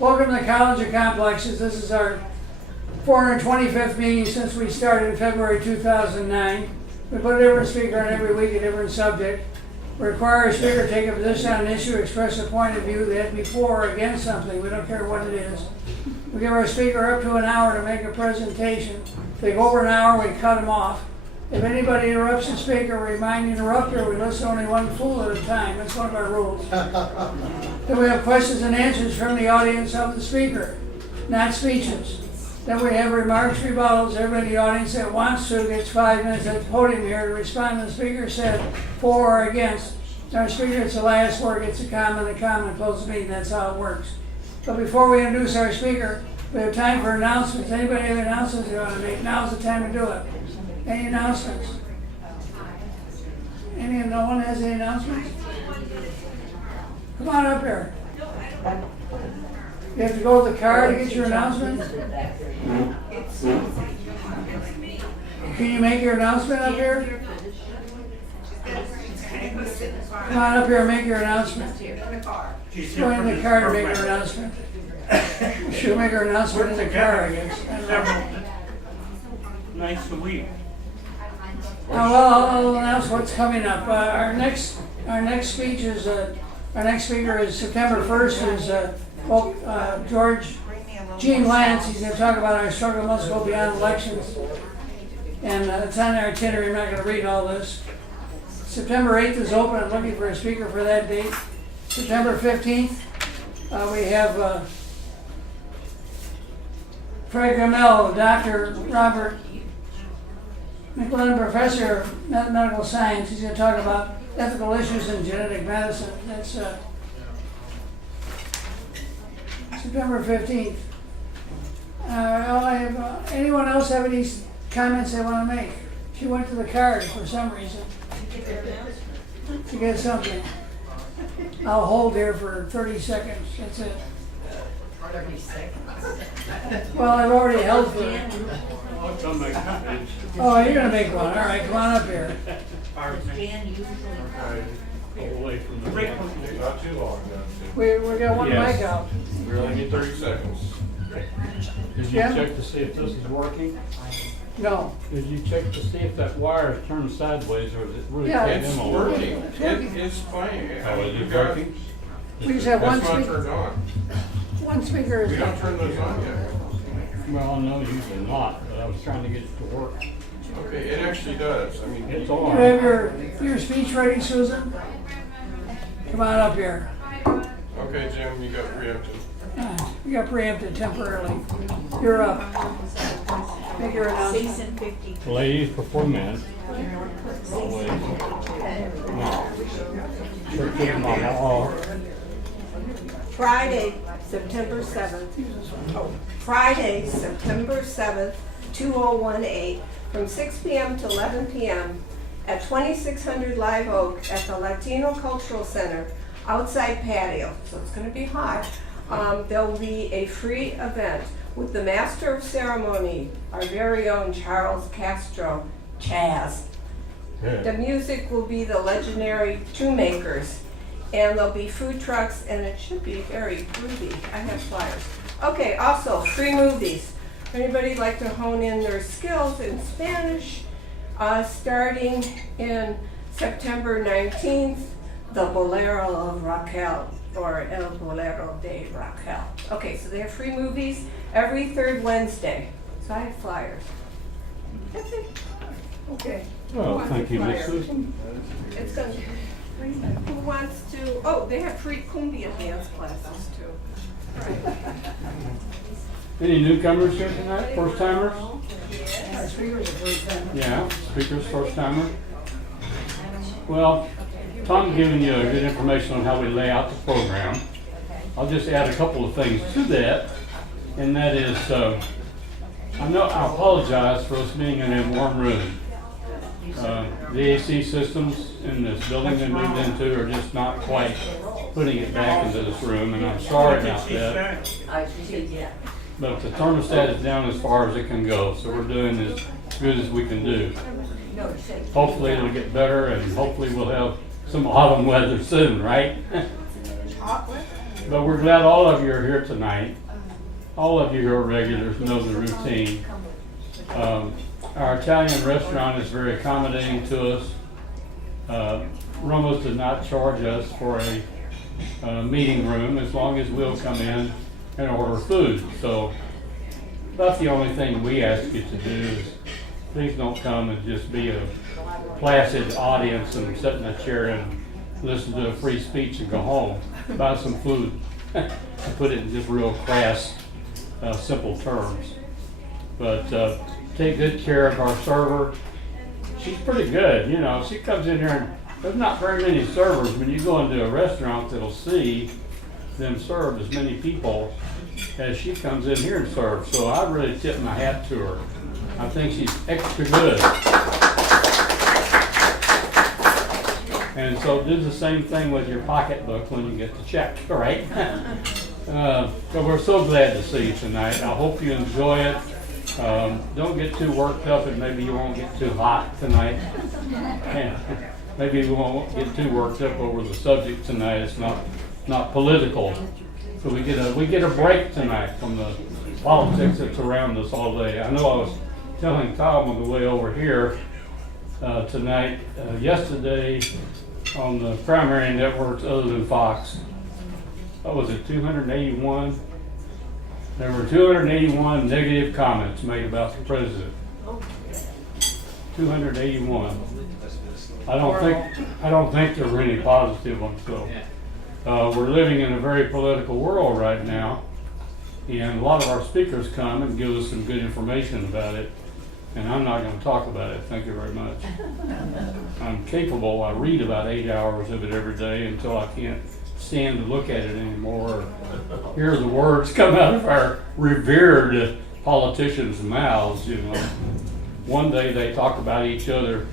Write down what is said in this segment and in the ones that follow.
Welcome to the College of Complexes. This is our 425th meeting since we started in February 2009. We put a different speaker on every week, a different subject. We require a speaker to take a position on an issue, express a point of view that be for or against something. We don't care what it is. We give our speaker up to an hour to make a presentation. If they go over an hour, we cut them off. If anybody interrupts the speaker, we remind the interrupter we listen to only one fool at a time. That's one of our rules. Then we have questions and answers from the audience of the speaker, not speeches. Then we have remarks, rebuttals. Everybody in the audience that wants to gets 5 minutes at the podium here to respond to the speaker said for or against. Our speaker gets the last word, gets a comment, closes the meeting. That's how it works. But before we introduce our speaker, we have time for announcements. Anybody have announcements they want to make? Now's the time to do it. Any announcements? No one has any announcements? Come on up here. You have to go to the car to get your announcement? Can you make your announcement up here? Come on up here and make your announcement. Go in the car to make your announcement. She'll make her announcement in the car, I guess. Nice to week. Well, I'll announce what's coming up. Our next speech is our next speaker is September 1st. Is George Gene Lance. He's going to talk about our struggle must go beyond elections, and it's on our itinerary. I'm not going to read all this. September 8th is open. I'm looking for a speaker for that date. September 15th, we have Fred Grimmel, Dr. Robert McLennan, Professor of Medical Science. He's going to talk about ethical issues in genetic medicine. That's September 15th. Anyone else have any comments they want to make? She went to the card for some reason to get something. I'll hold here for 30 seconds. That's it. 30 seconds. Well, I've already held for it. Oh, you're going to make one. All right, come on up here. Away from the break. Not too long. We got one Yes. mic out. We only need 30 seconds. Did you Yeah. check to see if this is working? No. Did you check to see if that wire is turned sideways or is it really Yeah, taking It's them working. It's working. It is playing. Oh, is You it got- working? We just have one That's not speaker. turned on. One speaker We is don't turn those on yet. Well, no, usually not, but I was trying to get it to work. Okay, it actually does. I mean, It's You on. have your speech ready, Susan? Come on up here. okay, Jim, you got preempted. You got preempted temporarily. You're up. Make your announcement. Ladies before men. Always. Sure, keep them on all. Friday, September 7th. Friday, September 7th, 2018, from 6 p.m. to 11 p.m. at 2600 Live Oak at the Latino Cultural Center, outside patio. So it's going to be hot. There will be a free event with the Master of Ceremony, our very own Charles Castro, Chaz. The music will be the legendary Two Makers, and there'll be food trucks, and it should be very groovy. I have flyers. Okay, also free movies. Anybody like to hone in their skills in Spanish? Starting in September 19th, the Bolero of Raquel, or El Bolero de Raquel. Okay, so they have free movies every third Wednesday. So I have flyers. That's it. Okay. Well, thank you, Miss Susan. It's gonna, who wants to, oh, they have free cumbia dance classes too. Any newcomers here tonight? First timers? Our speakers are first time. Yeah, speakers, first timer. Well, Tom's giving you good information on how we lay out the program. I'll just add a couple of things to that, and that is, I apologize for us being in a warm room. The AC systems in this building we moved into are just not quite putting it back into this room, and I'm sorry about that. But the thermostat is down as far as it can go, so we're doing as good as we can do. Hopefully it'll get better, and hopefully we'll have some autumn weather soon, right? But we're glad all of you are here tonight. All of you who are regulars know the routine. Our Italian restaurant is very accommodating to us. Ramos did not charge us for a meeting room as long as we'll come in and order food. So that's the only thing we ask you to do is please don't come and just be a placid audience and sit in a chair and listen to a free speech and go home. Buy some food, to put it in just real crass, simple terms. But take good care of our server. She's pretty good, you know. She comes in here and there's not very many servers. When you go into a restaurant that'll see them serve as many people as she comes in here and serves. So I really tip my hat to her. I think she's extra good. And so do the same thing with your pocketbook when you get the check, all right? So we're so glad to see you tonight. I hope you enjoy it. Don't get too worked up and maybe you won't get too hot tonight. Maybe we won't get too worked up over the subject tonight. It's not political. So we get a break tonight from the politics that's around us all day. I know I was telling Tom on the way over here tonight, yesterday on the primary networks other than Fox, what was it, 281? There were 281 negative comments made about the president. 281. I don't think there were any positive ones. So we're living in a very political world right now, and a lot of our speakers come and give us some good information about it. And I'm not going to talk about it. Thank you very much. I'm capable. I read about 8 hours of it every day until I can't stand to look at it anymore. Or hear the words come out of our revered politicians' mouths. You know, one day they talk about each other.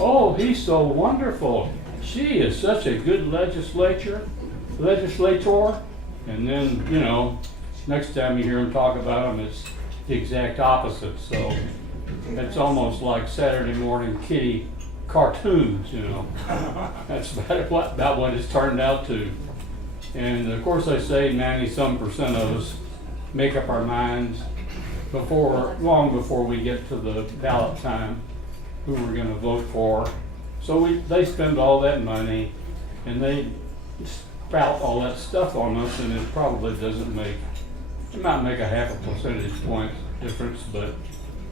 Oh, he's so wonderful. She is such a good legislator. And then, you know, next time you hear them talk about him, it's the exact opposite. So it's almost like Saturday morning kitty cartoons, you know. That's about what it's turned out to. And of course they say 90-some% of us make up our minds long before we get to the ballot time who we're going to vote for. So they spend all that money and they sprout all that stuff on us, and it probably it might make a half a percentage point difference, but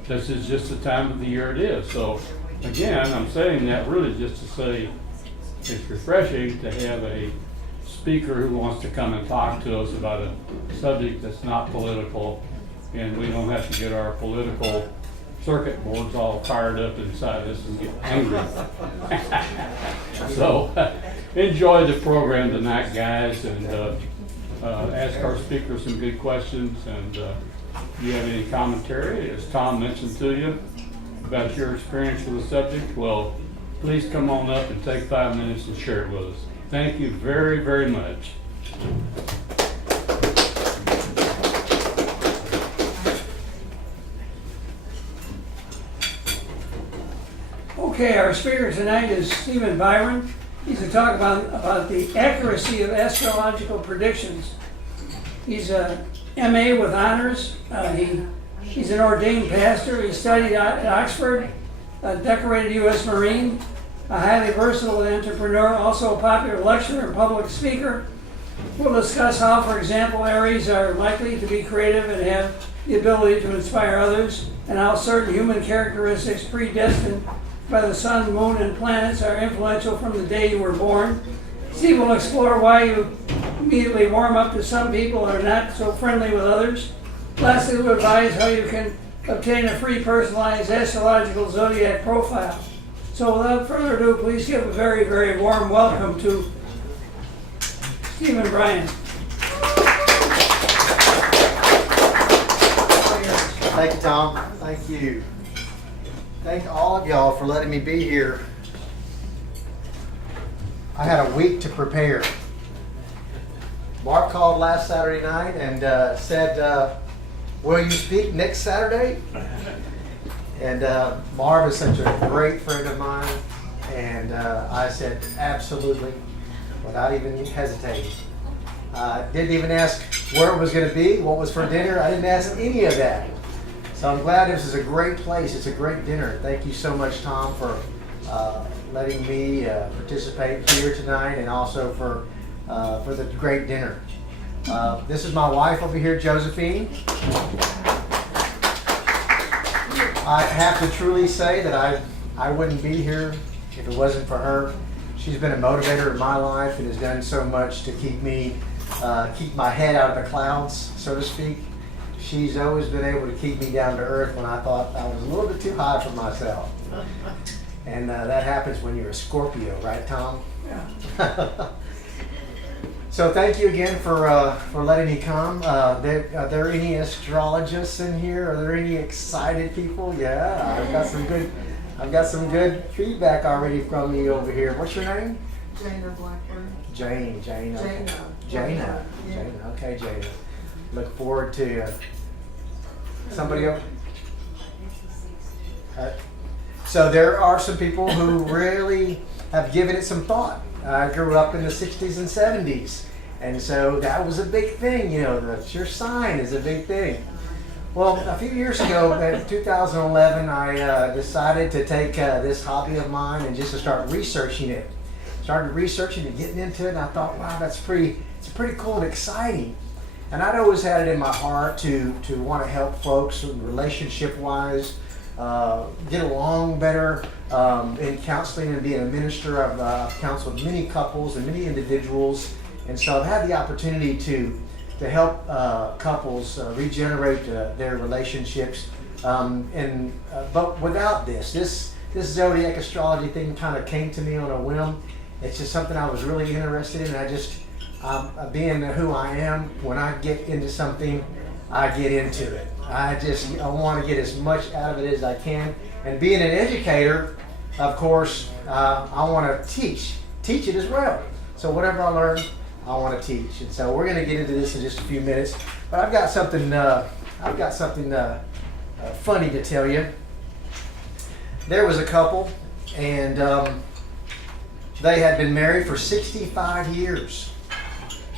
this is just the time of the year it is. So again, I'm saying that really just to say it's refreshing to have a speaker who wants to come and talk to us about a subject that's not political, and we don't have to get our political circuit boards all fired up inside us and get angry. So enjoy the program tonight, guys, and ask our speaker some good questions. And if you have any commentary, as Tom mentioned to you, about your experience with the subject, well, please come on up and take 5 minutes and share it with us. Thank you very, very much. Okay, our speaker tonight is Stephen Bryan. He's to talk about the accuracy of astrological predictions. He's a MA with honors. He's an ordained pastor. He studied at Oxford, a decorated U.S. Marine, a highly versatile entrepreneur, also a popular lecturer and public speaker. We'll discuss how, for example, Aries are likely to be creative and have the ability to inspire others, and how certain human characteristics predestined by the sun, moon, and planets are influential from the day you were born. Steve will explore why you immediately warm up to some people and are not so friendly with others. Lastly, we'll advise how you can obtain a free personalized astrological zodiac profile. So without further ado, please give a very, very warm welcome to Stephen Bryan. Thank you, Tom. Thank you. Thank all of y'all for letting me be here. I had a week to prepare. Mark called last Saturday night and said, will you speak next Saturday? And Marv is such a great friend of mine, and I said absolutely, without even hesitating. Didn't even ask where it was going to be, what was for dinner. I didn't ask any of that. So I'm glad this is a great place. It's a great dinner. Thank you so much, Tom, for letting me participate here tonight, and also for the great dinner. This is my wife over here, Josephine. I have to truly say that I wouldn't be here if it wasn't for her. She's been a motivator in my life and has done so much to keep my head out of the clouds, so to speak. She's always been able to keep me down to earth when I thought I was a little bit too high for myself. And that happens when you're a Scorpio, right, Tom? Yeah. So thank you again for letting me come. Are there any astrologists in here? Are there any excited people? Yeah, I've got some good feedback already from you over here. What's your name? Jana Blackburn. Jane. Jana. Jana. Yeah. Okay, Jana. Look forward to somebody else. So there are some people who really have given it some thought. I grew up in the 60s and 70s, and so that was a big thing. Your sign is a big thing. Well, a few years ago, in 2011, I decided to take this hobby of mine and just to start researching it. Started researching and getting into it, and I thought, wow, it's pretty cool and exciting. And I'd always had it in my heart to want to help folks relationship-wise, get along better in counseling and being a minister. I've counseled many couples and many individuals, and so I've had the opportunity to help couples regenerate their relationships. But without this zodiac astrology thing kind of came to me on a whim. It's just something I was really interested in. And being who I am, when I get into something, I get into it. I want to get as much out of it as I can. And being an educator, of course, I want to teach it as well. So whatever I learn, I want to teach. And so we're going to get into this in just a few minutes. But I've got something funny to tell you. There was a couple, and they had been married for 65 years.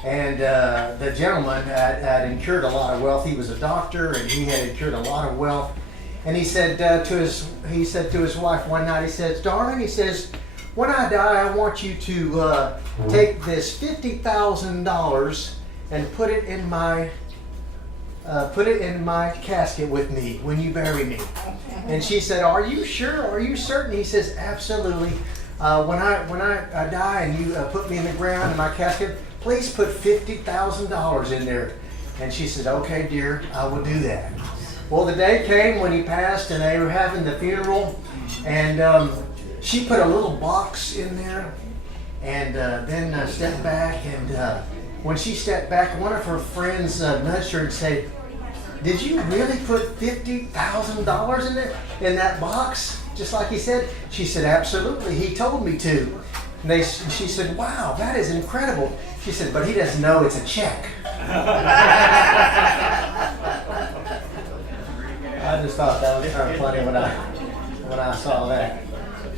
And the gentleman had incurred a lot of wealth. He was a doctor, and he had incurred a lot of wealth. And he said to his wife one night, he says, "Darling," he says, "when I die, I want you to take this $50,000 and put it in my casket with me when you bury me." And she said, "Are you sure? Are you certain?" He says, "Absolutely. When I die and you put me in the ground in my casket, please put $50,000 in there." And she said, "Okay, dear, I will do that." Well, the day came when he passed, and they were having the funeral, and she put a little box in there, and then stepped back. And when she stepped back, one of her friends nudged her and said, "Did you really put $50,000 in there, in that box, just like he said?" She said, "Absolutely. He told me to." And she said, "Wow, that is incredible." She said, "But he doesn't know it's a check." I just thought that was kind of funny when I saw that.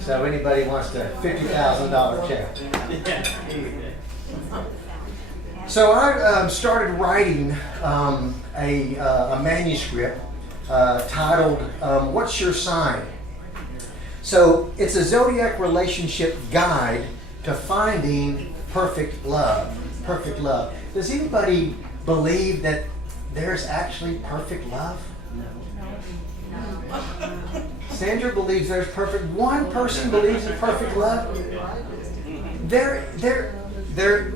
So anybody wants a $50,000 check? So I started writing a manuscript titled "What's Your Sign?" So it's a zodiac relationship guide to finding perfect love. Perfect love. Does anybody believe that there's actually perfect love? No. Sandra believes there's perfect. One person believes in perfect love. There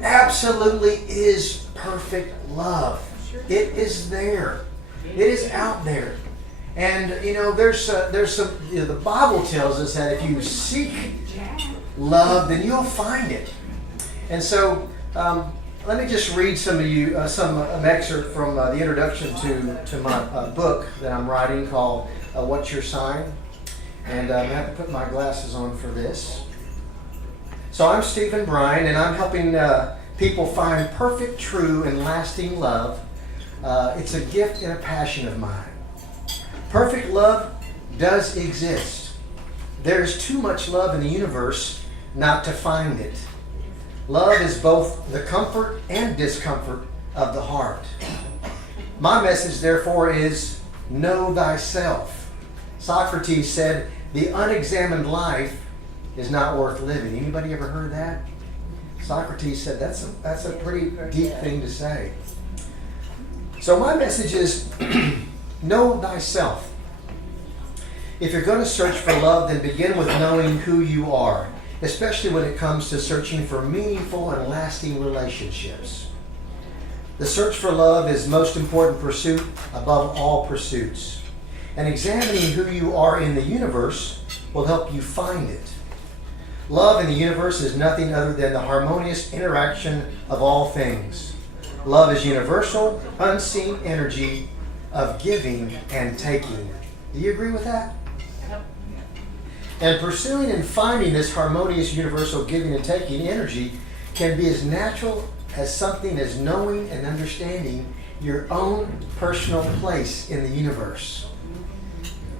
absolutely is perfect love. It is there. It is out there. And there's some. The Bible tells us that if you seek love, then you'll find it. And so, let me just read an excerpt from the introduction to my book that I'm writing called "What's Your Sign?" And I have to put my glasses on for this. So I'm Stephen Bryan, and I'm helping people find perfect, true, and lasting love. It's a gift and a passion of mine. Perfect love does exist. There's too much love in the universe not to find it. Love is both the comfort and discomfort of the heart. My message, therefore, is know thyself. Socrates said, the unexamined life is not worth living. Anybody ever heard that? Socrates said that's a pretty deep thing to say. So my message is know thyself. If you're going to search for love, then begin with knowing who you are, especially when it comes to searching for meaningful and lasting relationships. The search for love is most important pursuit above all pursuits. And examining who you are in the universe will help you find it. Love in the universe is nothing other than the harmonious interaction of all things. Love is universal, unseen energy of giving and taking. Do you agree with that? And pursuing and finding this harmonious universal giving and taking energy can be as natural as something as knowing and understanding your own personal place in the universe.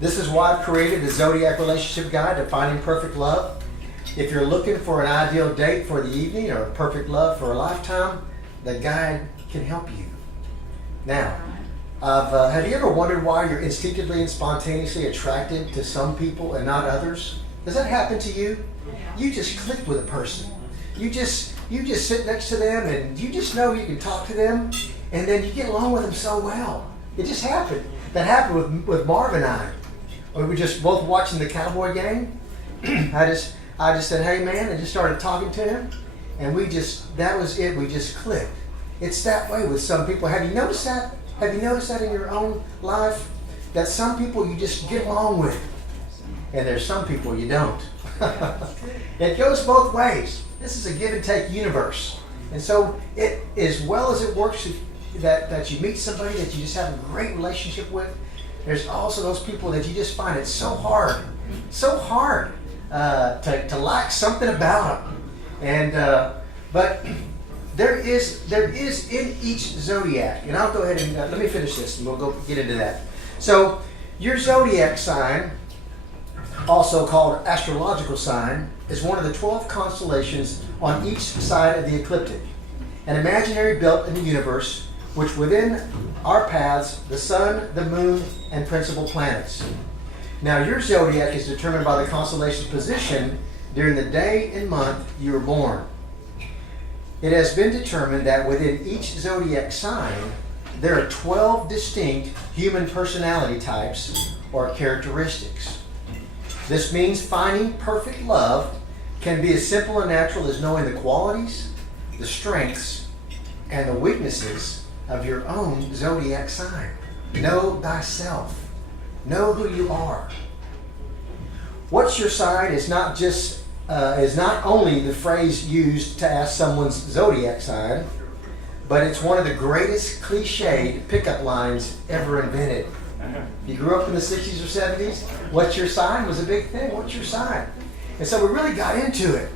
This is why I've created the Zodiac Relationship Guide to Finding Perfect Love. If you're looking for an ideal date for the evening or a perfect love for a lifetime, the guide can help you. Now, have you ever wondered why you're instinctively and spontaneously attracted to some people and not others? Does that happen to you? You just click with a person. You just sit next to them and you just know you can talk to them, and then you get along with them so well. It just happened. That happened with Marv and I. We were just both watching the Cowboy game. I just said, hey man, and just started talking to him, and that was it. We just clicked. It's that way with some people. Have you noticed that? Have you noticed that in your own life? That some people you just get along with, and there's some people you don't. It goes both ways. This is a give and take universe. And so it, as well as it works that you meet somebody that you just have a great relationship with, there's also those people that you just find it so hard to like something about them. And but there is in each zodiac, and I'll go ahead and let me finish this, and we'll go get into that. So your zodiac sign, also called astrological sign, is one of the 12 constellations on each side of the ecliptic, an imaginary belt in the universe, which within our paths, the sun, the moon, and principal planets. Now your zodiac is determined by the constellation's position during the day and month you were born. It has been determined that within each zodiac sign, there are 12 distinct human personality types or characteristics. This means finding perfect love can be as simple and natural as knowing the qualities, the strengths, and the weaknesses of your own zodiac sign. Know thyself. Know who you are. What's your sign is not only the phrase used to ask someone's zodiac sign, but it's one of the greatest cliched pickup lines ever invented. You grew up in the 60s or 70s, what's your sign was a big thing. What's your sign? And so we really got into it.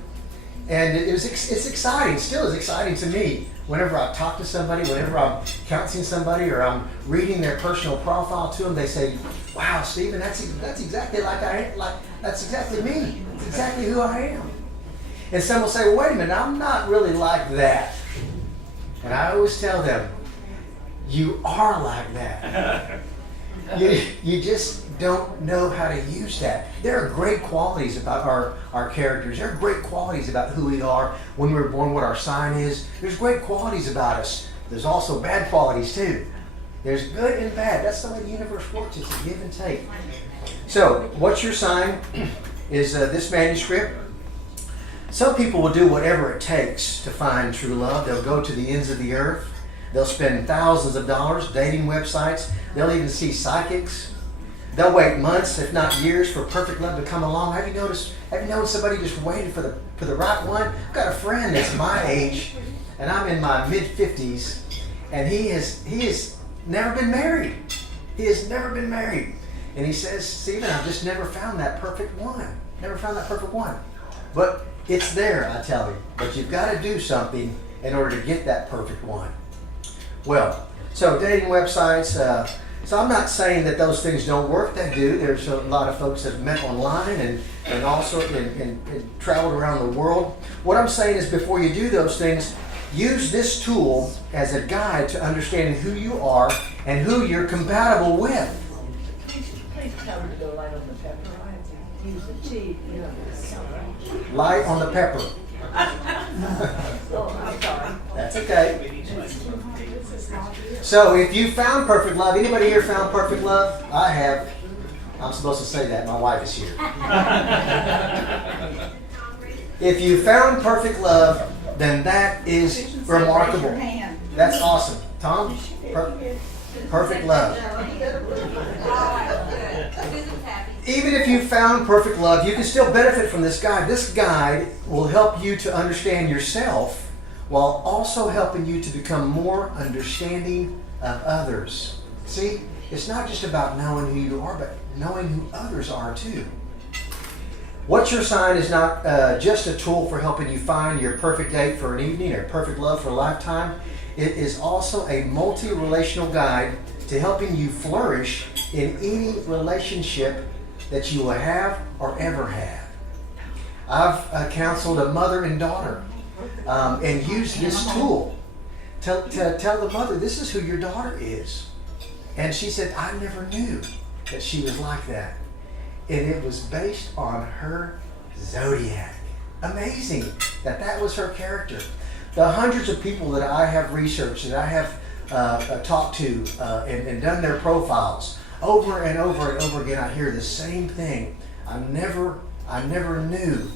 And it's exciting, still is exciting to me. Whenever I talk to somebody, whenever I'm counseling somebody or I'm reading their personal profile to them, they say, wow, Stephen, that's exactly that's exactly me. That's exactly who I am. And some will say, well, wait a minute, I'm not really like that. And I always tell them, you are like that. You just don't know how to use that. There are great qualities about our characters. There are great qualities about who we are when we were born, what our sign is. There's great qualities about us. There's also bad qualities too. There's good and bad. That's the way the universe works. It's a give and take. So, what's your sign is this manuscript. Some people will do whatever it takes to find true love. They'll go to the ends of the earth. They'll spend thousands of dollars, dating websites. They'll even see psychics. They'll wait months, if not years, for perfect love to come along. Have you noticed somebody just waiting for the right one? I've got a friend that's my age, and I'm in my mid-50s, and he has never been married. He has never been married. And he says, Stephen, I've just never found that perfect one. Never found that perfect one. But it's there, I tell you. But you've got to do something in order to get that perfect one. Well, so dating websites, so I'm not saying that those things don't work. They do. There's a lot of folks that have met online, and and also and traveled around the world. What I'm saying is, before you do those things, use this tool as a guide to understanding who you are and who you're compatible with. Please tell them to go light on the pepper. I have to use the tea. Light on the pepper. Oh, I'm sorry. That's okay. So if you found perfect love, anybody here found perfect love? I have. I'm supposed to say that. My wife is here. If you found perfect love, then that is remarkable. That's awesome. Tom? Perfect love. Even if you found perfect love, you can still benefit from this guide. This guide will help you to understand yourself while also helping you to become more understanding of others. See, it's not just about knowing who you are, but knowing who others are too. What's Your Sign is not just a tool for helping you find your perfect date for an evening or perfect love for a lifetime. It is also a multi-relational guide to helping you flourish in any relationship that you will have or ever have. I've counseled a mother and daughter and used this tool to tell the mother, this is who your daughter is. And she said, I never knew that she was like that. And it was based on her zodiac. Amazing that was her character. The hundreds of people that I have researched, that I have talked to and done their profiles, over and over and over again, I hear the same thing. I never knew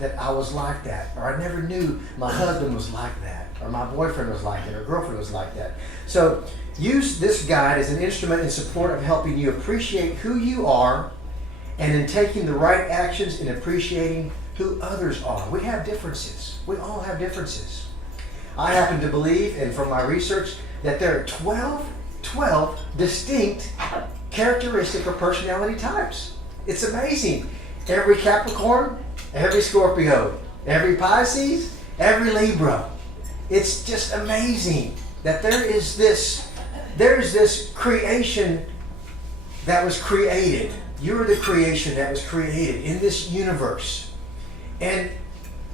that I was like that, or I never knew my husband was like that, or my boyfriend was like that, or girlfriend was like that. So use this guide as an instrument in support of helping you appreciate who you are, and in taking the right actions in appreciating who others are. We have differences. We all have differences. I happen to believe, and from my research, that there are 12 distinct characteristic or personality types. It's amazing. Every Capricorn, every Scorpio, every Pisces, every Libra. It's just amazing that there is this creation that was created. You're the creation that was created in this universe. And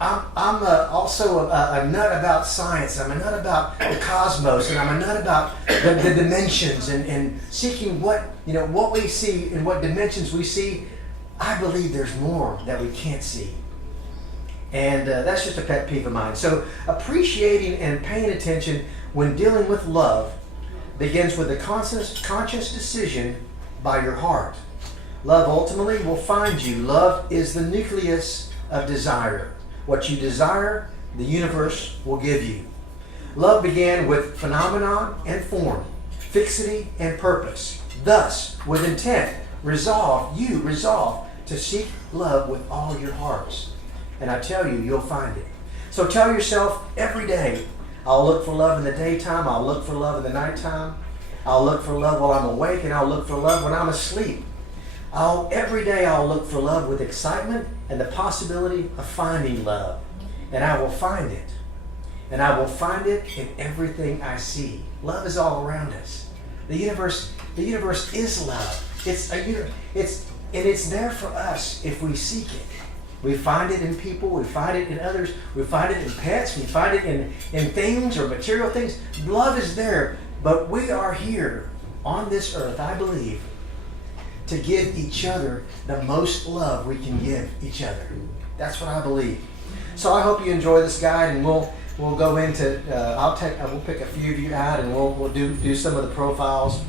I'm also a nut about science. I'm a nut about the cosmos, and I'm a nut about the dimensions and seeking what we see and what dimensions we see. I believe there's more that we can't see. And that's just a pet peeve of mine. So appreciating and paying attention when dealing with love begins with a conscious decision by your heart. Love ultimately will find you. Love is the nucleus of desire. What you desire, the universe will give you. Love began with phenomenon and form, fixity and purpose. Thus, with intent, you resolve to seek love with all your hearts. And I tell you, you'll find it. So tell yourself every day, I'll look for love in the daytime, I'll look for love in the nighttime, I'll look for love while I'm awake, and I'll look for love when I'm asleep. Every day I'll look for love with excitement and the possibility of finding love. And I will find it. And I will find it in everything I see. Love is all around us. The universe is love. It's there for us if we seek it. We find it in people, we find it in others, we find it in pets, we find it in things or material things. Love is there, but we are here on this earth, I believe, to give each other the most love we can give each other. That's what I believe. So I hope you enjoy this guide, and we'll go into. We'll pick a few of you out, and we'll do some of the profiles.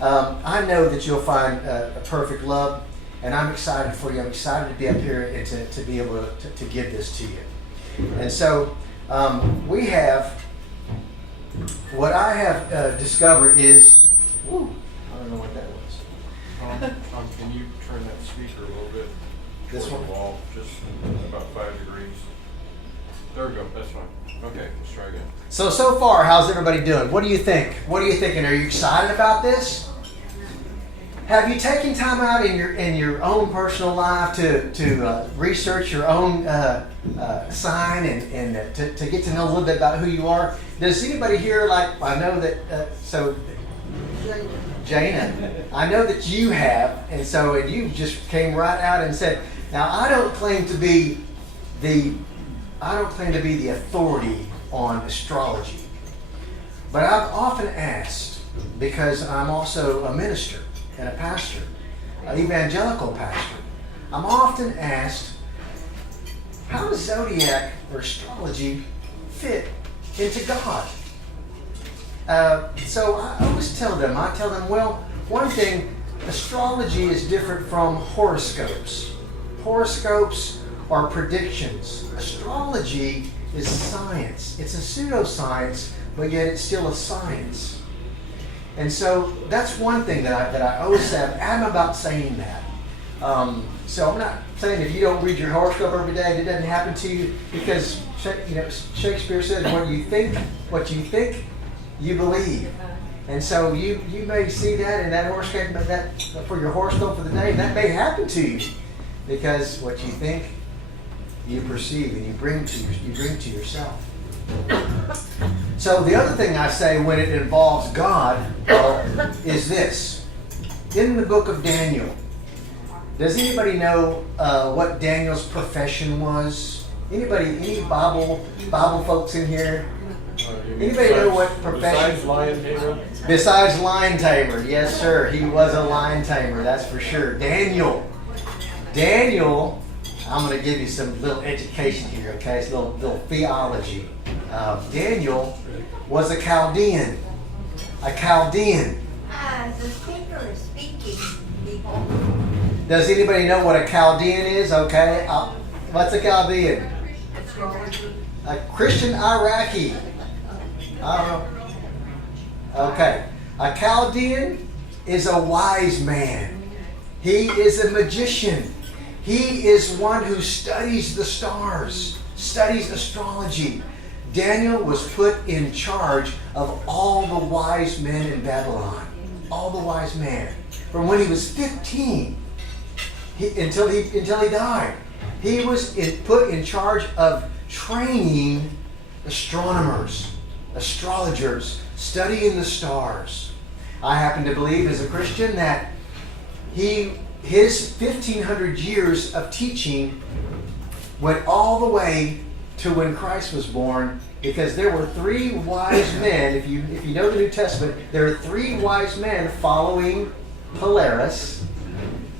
I know that you'll find a perfect love, and I'm excited for you. I'm excited to be up here and to be able to give this to you. And so we have what I have discovered is. I don't know what that was. Tom, can you turn that speaker a little bit? This toward one? the wall, just about 5 degrees. There we go, that's fine. Okay, let's try again. So far, how's everybody doing? What do you think? What are you thinking? Are you excited about this? Have you taken time out in your own personal life to research your own sign and to get to know a little bit about who you are? Does anybody here, I know that, Jana, I know that you have, and you just came right out and said, Now, I don't claim to be the authority on astrology, but I've often asked, because I'm also a minister and a pastor, an evangelical pastor, I'm often asked, how does zodiac or astrology fit into God? So I always tell them, well, one thing, astrology is different from horoscopes. Horoscopes are predictions. Astrology is science. It's a pseudoscience, but yet it's still a science. And so that's one thing that I always have adamant about saying that. So I'm not saying if you don't read your horoscope every day, it doesn't happen to you, because Shakespeare says, what you think, you believe. And so you may see that in that horoscope, but that for your horoscope for the day, that may happen to you, because what you think, you perceive, and you bring to yourself. So the other thing I say when it involves God is this. In the book of Daniel, does anybody know what Daniel's profession was? Any Bible folks in here? Anybody know what profession? Besides lion tamer? Besides lion tamer, yes sir. He was a lion tamer, that's for sure. Daniel, I'm going to give you some little education here, okay? It's a little theology. Daniel was a Chaldean. The speaker is speaking, people. Does anybody know what a Chaldean is? Okay. What's a Chaldean? Astrology. A Christian Iraqi. I don't know. Okay. A Chaldean is a wise man. He is a magician. He is one who studies the stars, studies astrology. Daniel was put in charge of all the wise men in Babylon. All the wise men. From when he was 15 until he died. He was put in charge of training astronomers, astrologers, studying the stars. I happen to believe as a Christian that his 1,500 years of teaching went all the way to when Christ was born, because there were 3 wise men. If you know the New Testament, there are 3 wise men following Polaris,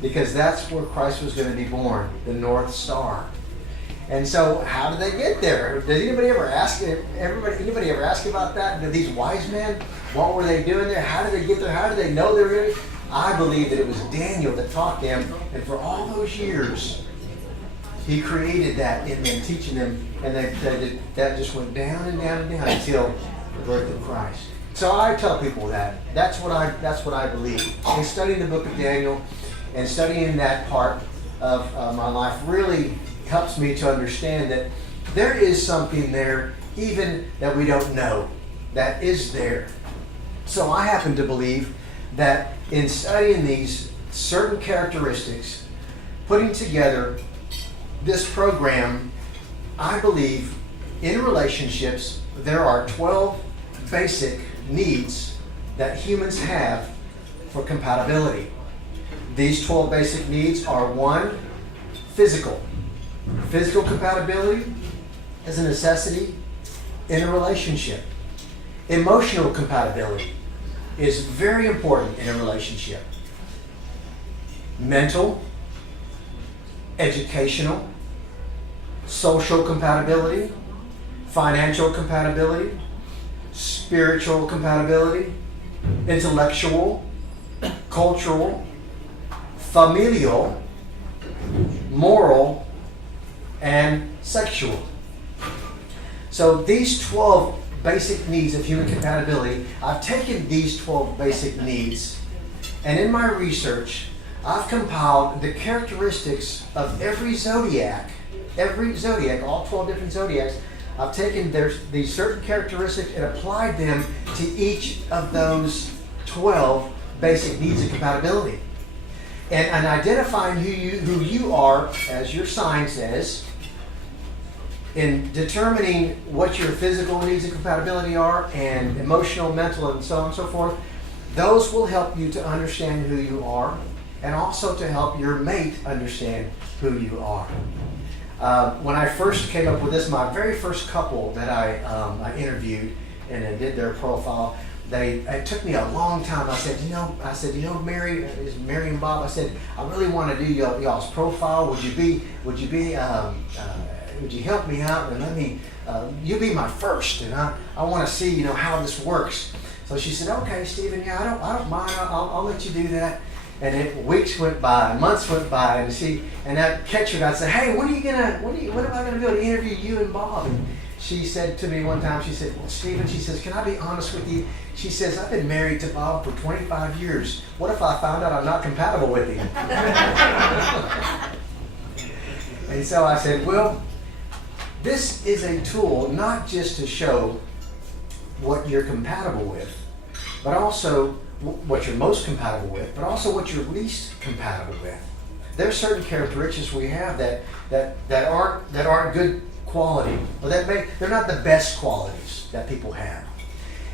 because that's where Christ was going to be born, the North Star. And so, how did they get there? Does anybody ever ask? Anybody ever ask about that? These wise men, what were they doing there? How did they get there? How did they know they were going to? I believe that it was Daniel that taught them, and for all those years, he created that in them, teaching them, and that just went down and down and down until the birth of Christ. So I tell people that. That's what I believe. And studying the book of Daniel and studying that part of my life really helps me to understand that there is something there, even that we don't know, that is there. So I happen to believe that in studying these certain characteristics, putting together this program, I believe in relationships there are 12 basic needs that humans have for compatibility. These 12 basic needs are: 1, physical. Physical compatibility is a necessity in a relationship. Emotional compatibility is very important in a relationship. Mental, educational, social compatibility, financial compatibility, spiritual compatibility, intellectual, cultural, familial, moral, and sexual. So these 12 basic needs of human compatibility, I've taken these 12 basic needs, and in my research, I've compiled the characteristics of every zodiac, all 12 different zodiacs. I've taken these certain characteristics and applied them to each of those 12 basic needs of compatibility. And identifying who you are, as your sign says, in determining what your physical needs of compatibility are, and emotional, mental, and so on and so forth, those will help you to understand who you are and also to help your mate understand who you are. When I first came up with this, my very first couple that I interviewed and I did their profile, it took me a long time. I said, Mary and Bob, I said, I really want to do y'all's profile. Would you help me out and let me, you be my first, and I want to see, how this works. So she said, okay, Stephen, yeah, I don't mind. I'll let you do that. And weeks went by, months went by, and that catcher, I'd say, hey, when am I gonna be able to interview you and Bob? And she said to me one time, she said, well, Stephen, she says, can I be honest with you? She says, I've been married to Bob for 25 years. What if I found out I'm not compatible with him? And so I said, well, this is a tool not just to show what you're compatible with, but also what you're most compatible with, but also what you're least compatible with. There are certain characteristics we have that aren't good quality, or they're not the best qualities that people have.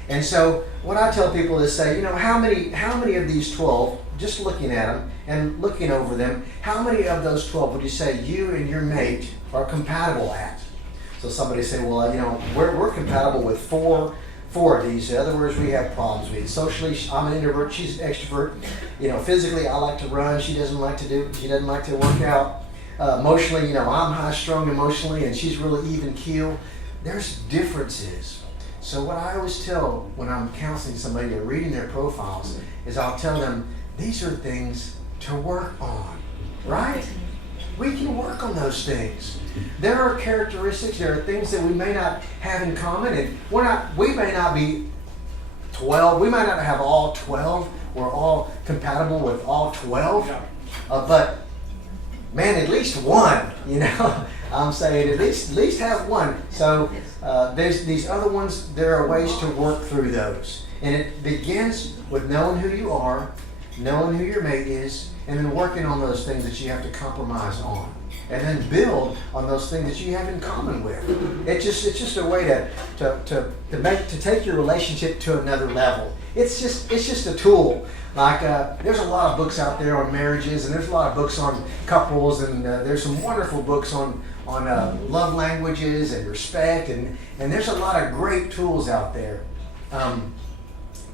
And so what I tell people is say, how many of these 12, just looking at them and looking over them, how many of those 12 would you say you and your mate are compatible at? So somebody say, well, we're compatible with four of these. In other words, we have problems with. Socially, I'm an introvert, she's an extrovert. Physically, I like to run, she doesn't like to work out. Emotionally, I'm high-strung emotionally, and she's really even keel. There's differences. So what I always tell when I'm counseling somebody or reading their profiles is I'll tell them, these are things to work on, right? We can work on those things. There are characteristics, there are things that we may not have in common, and we may not be 12, we might not have all 12, we're all compatible with all 12, but man, at least one, I'm saying at least have one. So there's these other ones, there are ways to work through those. And it begins with knowing who you are, knowing who your mate is, and then working on those things that you have to compromise on. And then build on those things that you have in common with. It's just a way to take your relationship to another level. It's just a tool. Like there's a lot of books out there on marriages, and there's a lot of books on couples, and there's some wonderful books on love languages and respect, and there's a lot of great tools out there.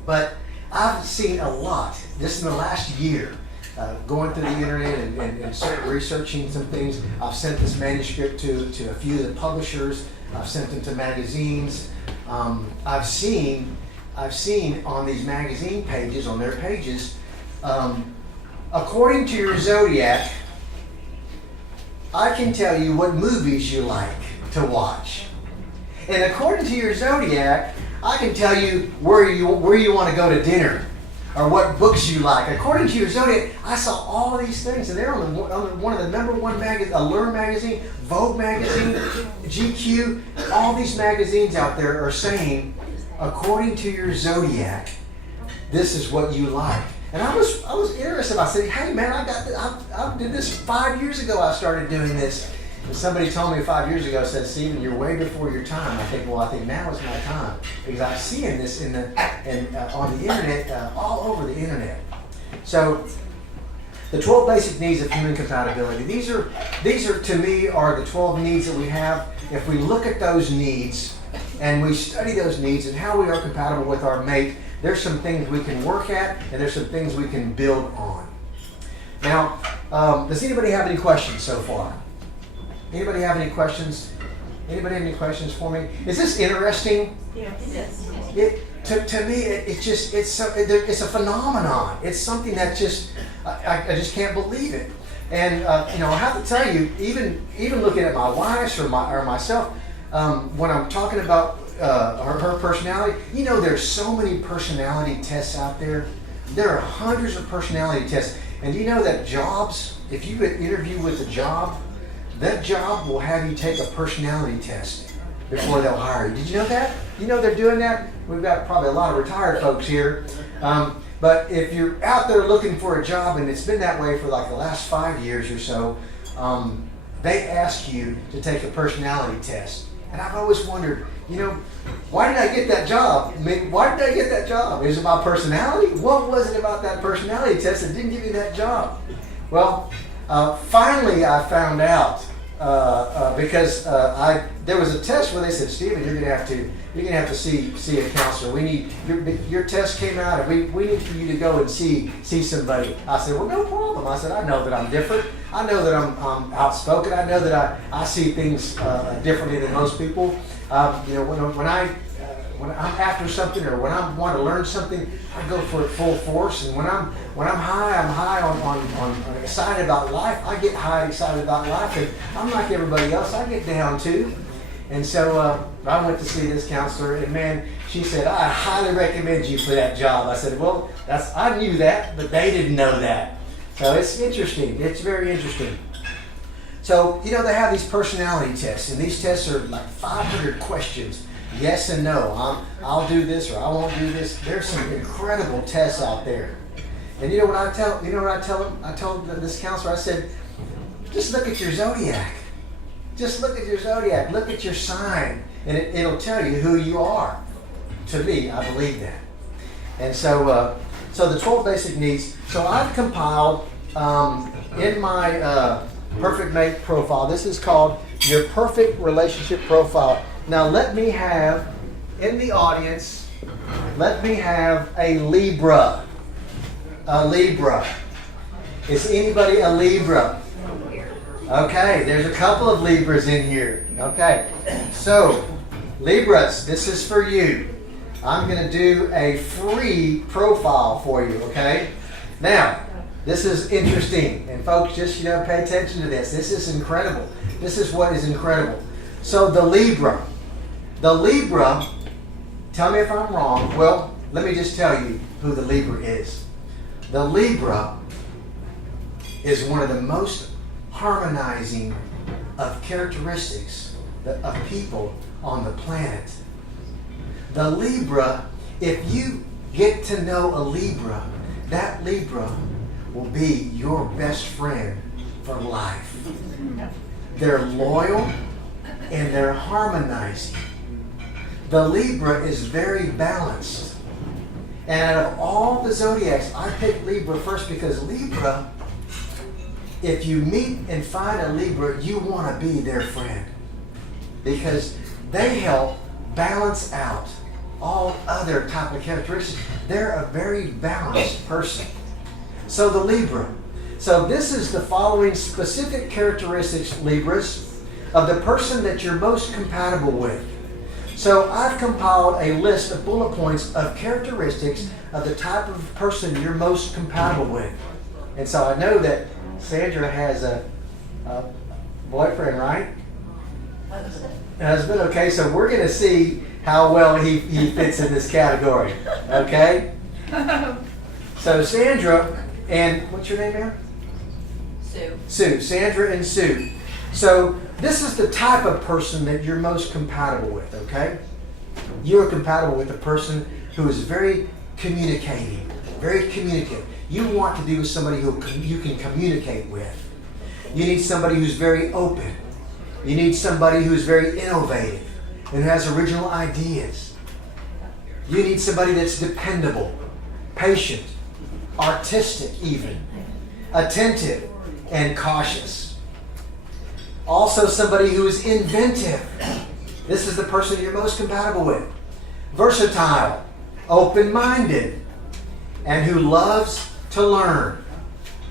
But I've seen a lot just in the last year. Going through the internet and researching some things. I've sent this manuscript to a few of the publishers. I've sent them to magazines. I've seen on these magazine pages, on their pages, according to your zodiac, I can tell you what movies you like to watch. And according to your zodiac, I can tell you where you want to go to dinner, or what books you like. According to your zodiac, I saw all these things, and they're on one of the number one magazines, Allure magazine, Vogue magazine, GQ. All these magazines out there are saying, according to your zodiac, this is what you like. And I was interested. I said, hey man, I did this 5 years ago. I started doing this. And somebody told me 5 years ago, said, Stephen, you're way before your time. I think now is my time, because I'm seeing this on the internet, all over the internet. So the 12 basic needs of human compatibility. These are to me are the 12 needs that we have. If we look at those needs and we study those needs and how we are compatible with our mate, there's some things we can work at, and there's some things we can build on. Now, does anybody have any questions so far? Anybody have any questions? Anybody have any questions for me? Is this interesting? Yes. To me, it's a phenomenon. It's something that I just can't believe it. And I have to tell you, even looking at my wife or myself, when I'm talking about her personality, there's so many personality tests out there. There are hundreds of personality tests, and do you know that jobs? If you interview with a job, that job will have you take a personality test before they'll hire you. Did you know that? You know they're doing that? We've got probably a lot of retired folks here. But if you're out there looking for a job, and it's been that way for like the last 5 years or so, they ask you to take a personality test. And I've always wondered, why did I get that job? Why did I get that job? Is it my personality? What was it about that personality test that didn't give me that job? Well, finally I found out because there was a test where they said, Stephen, you're gonna have to see a counselor. We need your test came out, and we need for you to go and see somebody. I said, well, no problem. I said, I know that I'm different. I know that I'm outspoken. I know that I see things differently than most people. When I'm after something, or when I want to learn something, I go for it full force. And when I'm high on excited about life. I get high excited about life, and I'm like everybody else. I get down too. And so I went to see this counselor, and man, she said, I highly recommend you for that job. I said, well, I knew that, but they didn't know that. So it's interesting. It's very interesting. So, they have these personality tests, and these tests are like 500 questions. Yes and no. I'll do this, or I won't do this. There's some incredible tests out there. And you know what I tell them? I told this counselor, I said, just look at your zodiac. Just look at your zodiac. Look at your sign, and it'll tell you who you are. To me, I believe that. And so the 12 basic needs. So I've compiled in my Perfect Mate profile. This is called your Perfect Relationship Profile. Now let me have, in the audience, a Libra. A Libra. Is anybody a Libra? Okay, there's a couple of Libras in here. Okay, so Libras, this is for you. I'm going to do a free profile for you, okay? Now, this is interesting, and folks, just pay attention to this. This is incredible. This is what is incredible. So the Libra, tell me if I'm wrong. Well, let me just tell you who the Libra is. The Libra is one of the most harmonizing of characteristics of people on the planet. The Libra, if you get to know a Libra, that Libra will be your best friend for life. They're loyal and they're harmonizing. The Libra is very balanced. And out of all the zodiacs, I picked Libra first because Libra, if you meet and find a Libra, you want to be their friend. Because they help balance out all other type of characteristics. They're a very balanced person. So the Libra. So this is the following specific characteristics, Libras, of the person that you're most compatible with. So I've compiled a list of bullet points of characteristics of the type of person you're most compatible with. And so I know that Sandra has a boyfriend, right? Husband. Okay, so we're going to see how well he fits in this category. Okay? So Sandra, and what's your name, ma'am? Sue. Sandra and Sue. So this is the type of person that you're most compatible with, okay? You're compatible with a person who is very communicating, very communicative. You want to be with somebody who you can communicate with. You need somebody who's very open. You need somebody who's very innovative and who has original ideas. You need somebody that's dependable, patient, artistic even, attentive, and cautious. Also somebody who is inventive. This is the person you're most compatible with. Versatile, open-minded, and who loves to learn.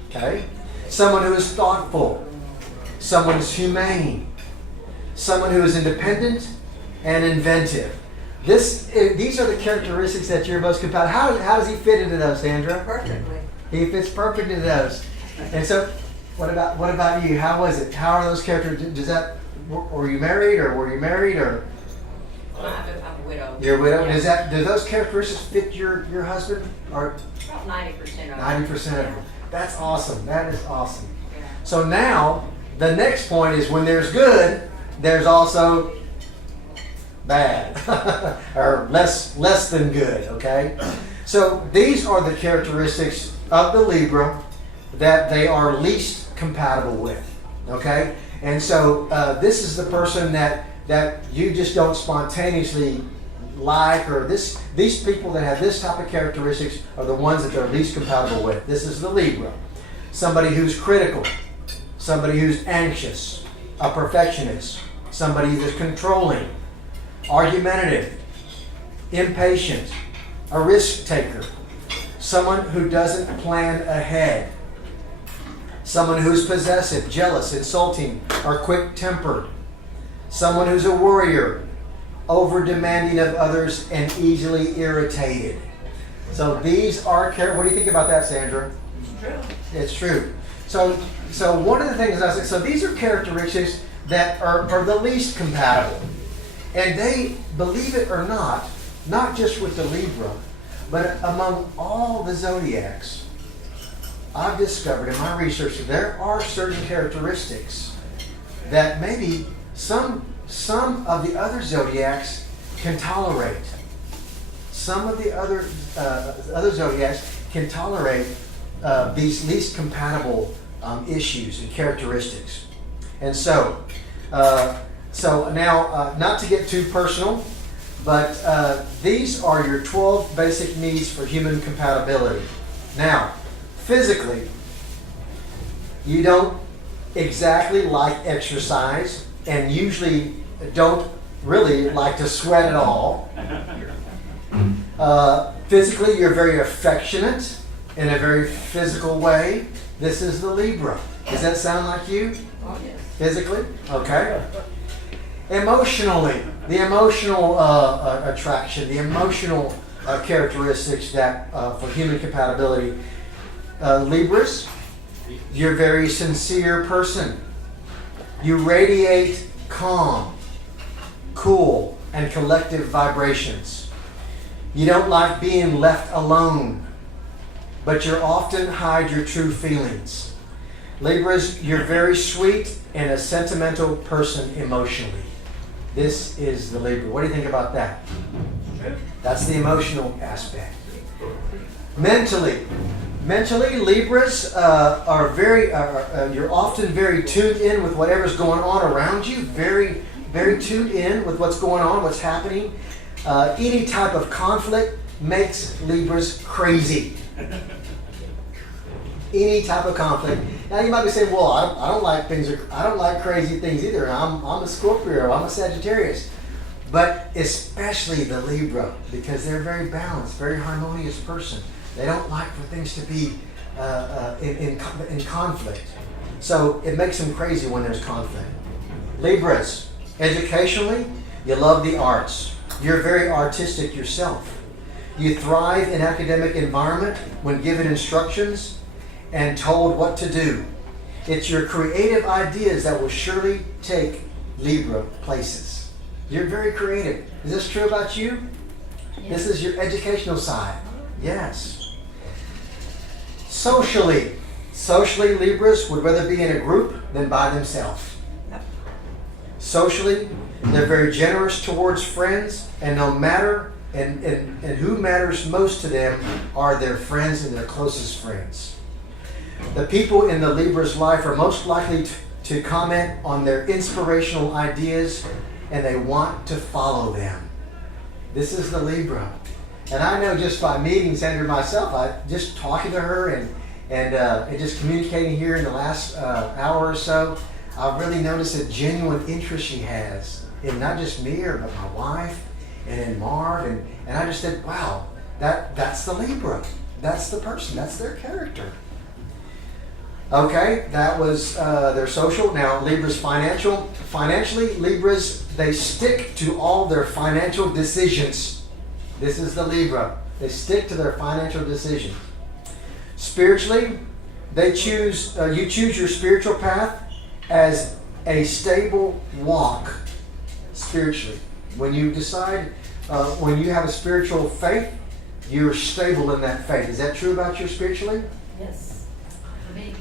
Okay? Someone who is thoughtful. Someone who's humane. Someone who is independent and inventive. These are the characteristics that you're most compatible. How does he fit into those, Sandra? Perfectly. He fits perfect into those. And so, what about you? How was it? How are those characters? Were you married, or were you married, or? I'm a widow. You're a widow. Yeah. Do those characteristics fit your husband, or? About 90% of them. 90% of them. That's awesome. That is awesome. Yeah. So now the next point is when there's good, there's also bad or less than good. Okay. So these are the characteristics of the Libra that they are least compatible with. Okay. And so this is the person that that you just don't spontaneously like, or these people that have this type of characteristics are the ones that they're least compatible with. This is the Libra. Somebody who's critical, somebody who's anxious, a perfectionist, somebody that's controlling, argumentative, impatient, a risk taker, someone who doesn't plan ahead, someone who's possessive, jealous, insulting, or quick-tempered, someone who's a worrier, over-demanding of others, and easily irritated. So these are, what do you think about that, Sandra? It's true. So one of the things I said, so these are characteristics that are the least compatible. And they, believe it or not just with the Libra, but among all the zodiacs, I've discovered in my research that there are certain characteristics that maybe some of the other zodiacs can tolerate. Some of the other zodiacs can tolerate these least compatible issues and characteristics. And so now, not to get too personal, but these are your 12 basic needs for human compatibility. Now, physically, you don't exactly like exercise and usually don't really like to sweat at all. Physically, you're very affectionate in a very physical way. This is the Libra. Does that sound like you? Oh, yes. Physically? Okay. Emotionally, the emotional attraction, the emotional characteristics that for human compatibility. Libras, you're a very sincere person. You radiate calm, cool, and collective vibrations. You don't like being left alone, but you often hide your true feelings. Libras, you're very sweet and a sentimental person emotionally. This is the Libra. What do you think about that? That's the emotional aspect. Mentally, Libras you're often very tuned in with whatever's going on around you. Very, very tuned in with what's going on, what's happening. Any type of conflict makes Libras crazy. Any type of conflict. Now you might be saying, "Well, I don't like things. I don't like crazy things either. I'm a Scorpio. I'm a Sagittarius." But especially the Libra, because they're a very balanced, very harmonious person. They don't like for things to be in conflict. So it makes them crazy when there's conflict. Libras, educationally, you love the arts. You're very artistic yourself. You thrive in academic environment when given instructions and told what to do. It's your creative ideas that will surely take Libra places. You're very creative. Is this true about you? Yes. This is your educational side. Yes. Socially, Libras would rather be in a group than by themselves. Socially, they're very generous towards friends, and no matter and who matters most to them are their friends and their closest friends. The people in the Libra's life are most likely to comment on their inspirational ideas, and they want to follow them. This is the Libra. And I know just by meeting Sandra myself, just talking to her and just communicating here in the last hour or so, I've really noticed a genuine interest she has in not just me, but my wife and in Marv. And I just said, wow, that's the Libra. That's the person. That's their character. Okay, that was their social. Now, Libra's financial. Financially, Libras, they stick to all their financial decisions. This is the Libra. They stick to their financial decisions. Spiritually, you choose your spiritual path as a stable walk spiritually. When you decide, when you have a spiritual faith, you're stable in that faith. Is that true about you spiritually? Yes. For me.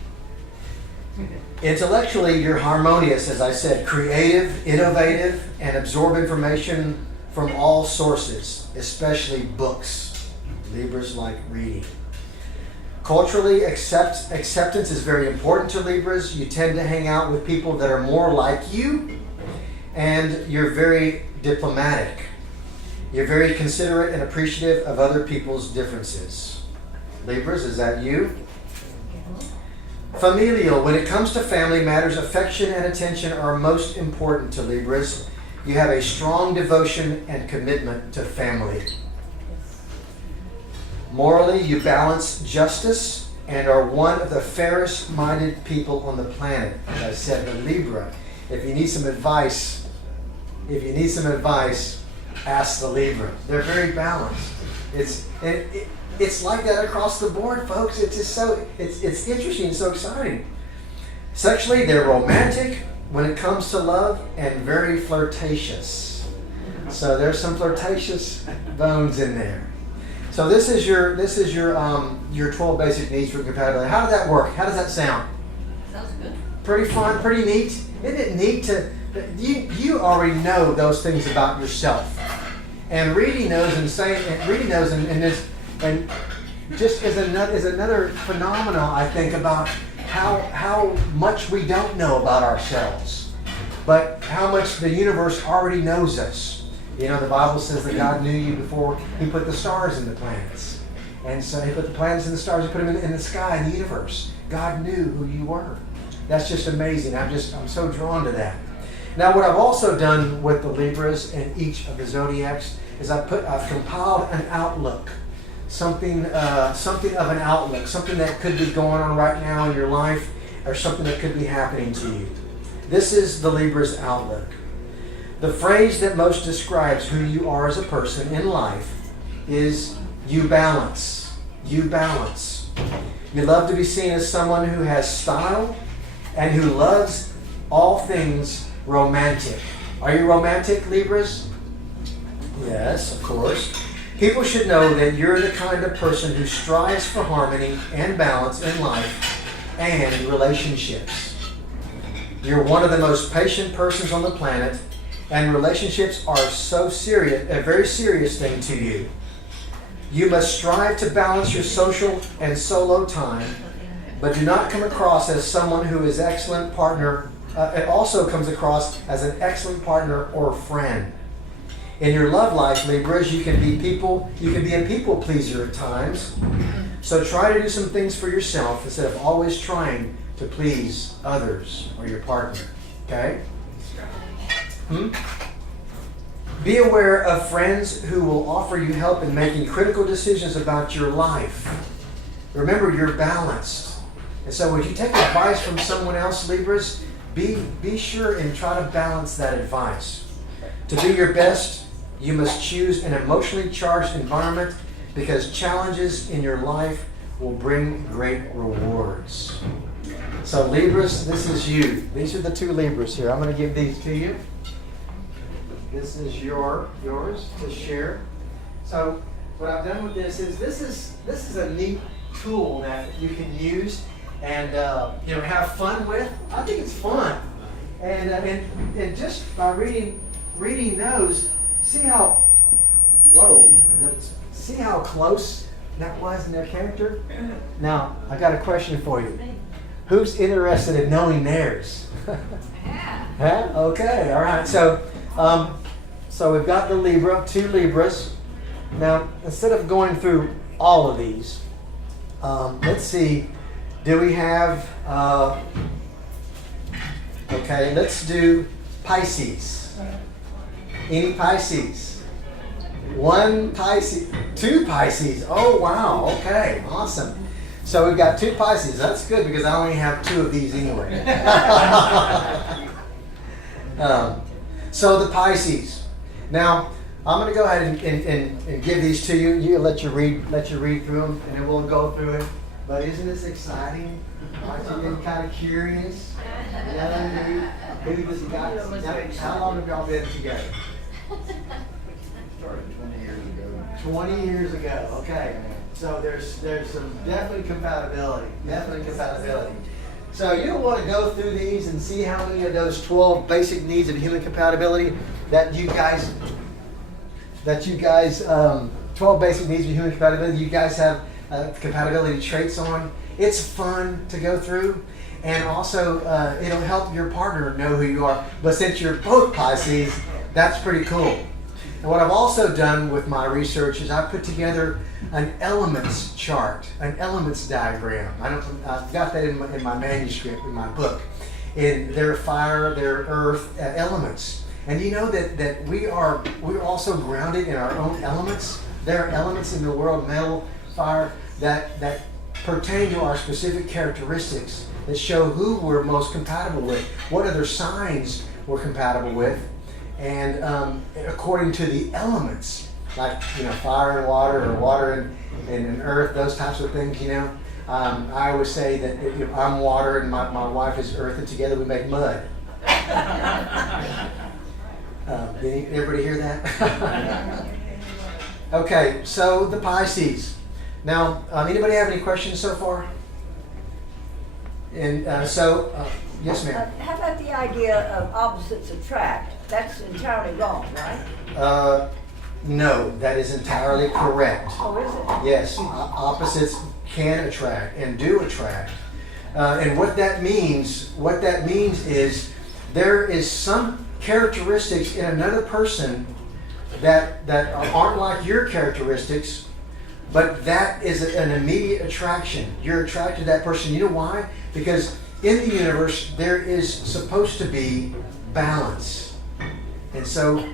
Intellectually, you're harmonious, as I said, creative, innovative, and absorb information from all sources, especially books. Libras like reading. Culturally, acceptance is very important to Libras. You tend to hang out with people that are more like you, and you're very diplomatic. You're very considerate and appreciative of other people's differences. Libras, is that you? Familial. When it comes to family matters, affection and attention are most important to Libras. You have a strong devotion and commitment to family. Morally, you balance justice and are one of the fairest-minded people on the planet. As I said, the Libra. If you need some advice, ask the Libra. They're very balanced. It's like that across the board, folks. It's just so it's interesting and so exciting. Sexually, they're romantic when it comes to love and very flirtatious. So there's some flirtatious bones in there. So this is your 12 basic needs for compatibility. How does that work? How does that sound? Sounds good. Pretty fun, pretty neat. Isn't it neat to you already know those things about yourself, and reading those and just is another phenomenon, I think, about how much we don't know about ourselves, but how much the universe already knows us. You know, the Bible says that God knew you before He put the stars and the planets. And so He put the planets and the stars, He put them in the sky, in the universe. God knew who you were. That's just amazing. I'm so drawn to that. Now, what I've also done with the Libras and each of the zodiacs is I've compiled an outlook. Something of an outlook. Something that could be going on right now in your life, or something that could be happening to you. This is the Libra's outlook. The phrase that most describes who you are as a person in life is you balance. You balance. You love to be seen as someone who has style and who loves all things romantic. Are you romantic, Libras? Yes, of course. People should know that you're the kind of person who strives for harmony and balance in life and relationships. You're one of the most patient persons on the planet, and relationships are so serious, a very serious thing to you. You must strive to balance your social and solo time, but do not come across as someone who is excellent partner. It also comes across as an excellent partner or friend. In your love life, Libras, you can be a people pleaser at times. So try to do some things for yourself instead of always trying to please others or your partner. Okay? Be aware of friends who will offer you help in making critical decisions about your life. Remember, you're balanced. And so when you take advice from someone else, Libras, be sure and try to balance that advice. To do your best, you must choose an emotionally charged environment because challenges in your life will bring great rewards. So Libras, this is you. These are the two Libras here. I'm going to give these to you. This is yours to share. So what I've done with this is a neat tool that you can use and have fun with. I think it's fun, and just by reading those, see how close that was in their character. Now I got a question for you. Who's interested in knowing theirs? Huh? Okay, all right. So we've got the Libra, two Libras. Now, instead of going through all of these, let's see. Do we have? Okay, let's do Pisces. Any Pisces? One Pisces, two Pisces. Oh wow! Okay, awesome. So we've got two Pisces. That's good because I only have two of these anyway. So the Pisces. Now I'm going to go ahead and give these to you. You let you read through them, and then we'll go through it. But isn't this exciting? Aren't you getting kind of curious? Who does he got? How long have y'all been together? Started 20 years ago. 20 years ago. Okay. So there's some definitely compatibility. So you'll want to go through these and see how many of those 12 basic needs of human compatibility that you guys 12 basic needs of human compatibility you guys have compatibility traits on. It's fun to go through, and also it'll help your partner know who you are. But since you're both Pisces, that's pretty cool. And what I've also done with my research is I put together an elements chart, an elements diagram. I've got that in my manuscript, in my book. In their fire, their earth elements. And you know that we're also grounded in our own elements. There are elements in the world, metal, fire, that pertain to our specific characteristics, that show who we're most compatible with, what other signs we're compatible with, and according to the elements, like fire and water, or water and earth, those types of things. I always say that I'm water and my wife is earth, and together we make mud. Did everybody hear that? Okay, so the Pisces. Now, anybody have any questions so far? And yes, ma'am. How about the idea of opposites attract? That's entirely wrong, right? No, that is entirely correct. Oh, is it? Yes, opposites can attract and do attract. And what that means is there is some characteristics in another person that aren't like your characteristics, but that is an immediate attraction. You're attracted to that person. You know why? Because in the universe there is supposed to be balance. And so,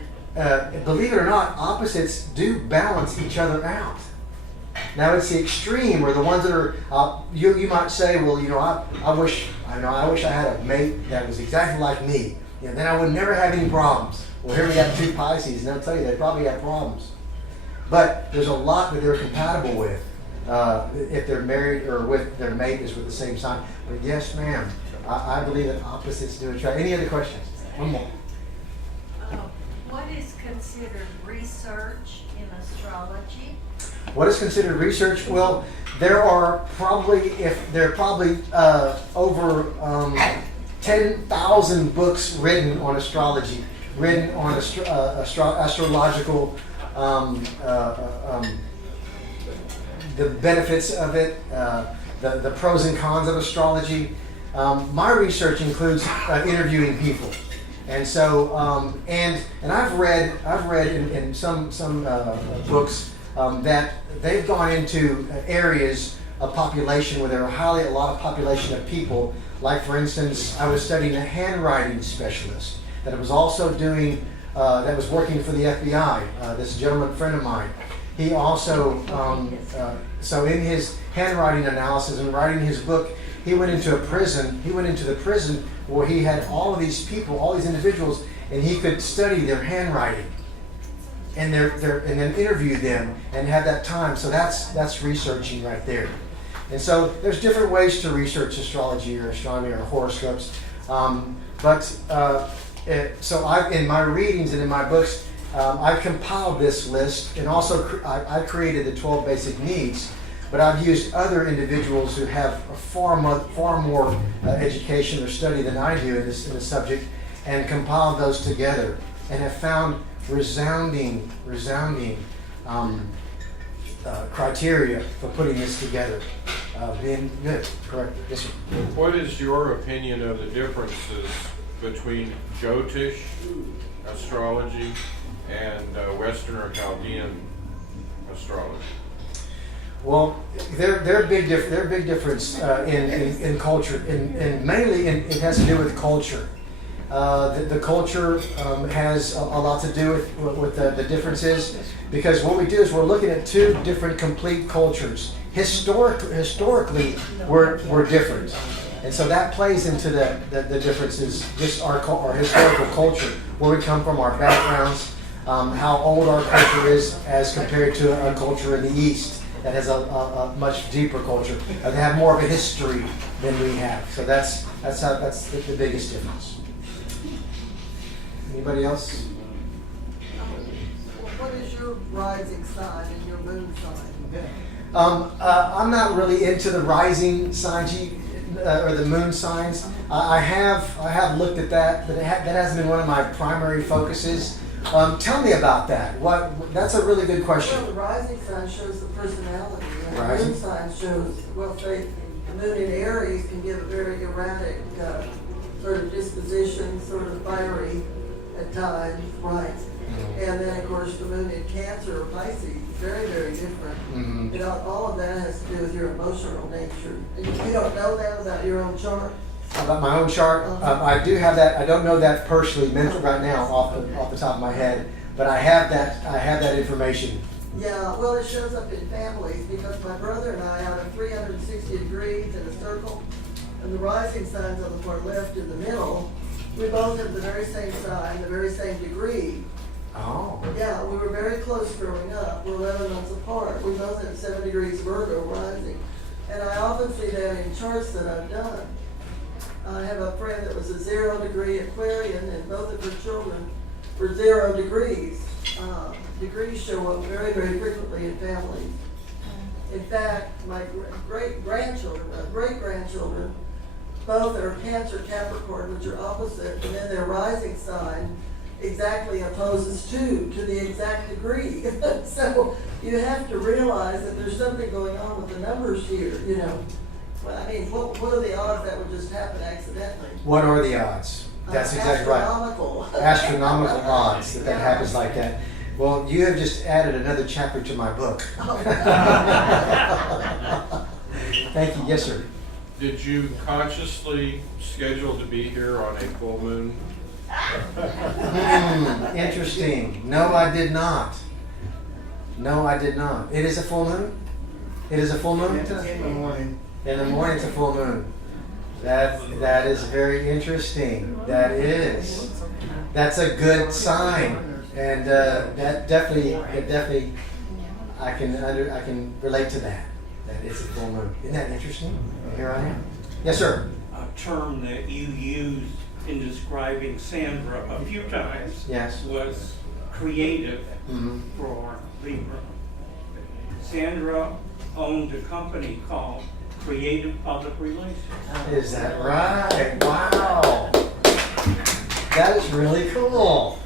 believe it or not, opposites do balance each other out. Now it's the extreme, or the ones that are you might say, well, I wish I had a mate that was exactly like me. Then I would never have any problems. Well, here we got two Pisces, and I'll tell you, they probably have problems. But there's a lot that they're compatible with if they're married or with their mate is with the same sign. But yes, ma'am, I believe that opposites do attract. Any other questions? One more. What is considered research in astrology? What is considered research? Well, there are probably over 10,000 books written on astrology, written on astrological, the benefits of it, the pros and cons of astrology. My research includes interviewing people. And so, and I've read in some books that they've gone into areas of population where there are a lot of population of people. Like, for instance, I was studying a handwriting specialist that was also doing, that was working for the FBI. This gentleman friend of mine, he also, so in his handwriting analysis and writing his book, he went into a prison. He went into the prison where he had all of these people, all these individuals, and he could study their handwriting and and then interview them and have that time. So that's researching right there. And so there's different ways to research astrology or astronomy or horoscopes. So in my readings and in my books, I've compiled this list, and also I created the 12 basic needs. But I've used other individuals who have far more education or study than I do in this subject, and compiled those together, and have found resounding criteria for putting this together. Being good, correct? Yes, sir. What is your opinion of the differences between Jyotish astrology and Western or Chaldean astrology? Well, they're big difference in culture, and mainly it has to do with culture. The culture has a lot to do with the differences, because what we do is we're looking at two different complete cultures. Historically, we're different, and so that plays into the differences. Just our historical culture, where we come from, our backgrounds, how old our culture is as compared to a culture in the East that has a much deeper culture. They have more of a history than we have. So that's the biggest difference. Anybody else? What is your rising sign and your moon sign? I'm not really into the rising signs or the moon signs. I have looked at that, but that hasn't been one of my primary focuses. Tell me about that. That's a really good question. Well, the rising sign shows the personality, and the Rising. moon sign shows faith and The moon in Aries can give a very erratic sort of disposition, sort of fiery at times, right? And then, of course, the moon in Cancer or Pisces, very, very different. You know, all of that has to do with your emotional nature. And you don't know that about your own chart? About my own chart, I do have that. I don't know that personally, mentally right now, off the top of my head, but I have that. I have that information. Yeah, well, it shows up in families because my brother and I, out of 360 degrees in a circle, and the rising signs on the far left in the middle, we both have the very same sign, the very same degree. Oh. Yeah, we were very close growing up. We're 11 months apart. We both have 7 degrees Virgo rising. And I often see that in charts that I've done. I have a friend that was a 0 degree Aquarian, and both of her children were 0 degrees. Degrees show up very, very frequently in families. In fact, my great-grandchildren, both are Cancer, Capricorn, which are opposite, and then their rising sign exactly opposes to the exact degree. So you have to realize that there's something going on with the numbers here, you know. Well, I mean, what are the odds that would just happen accidentally? What are the odds? That's exactly right. Astronomical odds that happens like that. Well, you have just added another chapter to my book. Thank you. Yes, sir. Did you consciously schedule to be here on a full moon? Interesting. No, I did not. No, I did not. It is a full moon? It is a full moon? In the morning. In the morning, it's a full moon. That is very interesting. That is. That's a good sign. And that definitely, I can relate to that. That it's a full moon. Isn't that interesting? Here I am. Yes, sir. A term that you used in describing Sandra a few times Yes. was creative for Libra. Sandra owned a company called Creative Public Relations. Is that right? Wow. That is really cool.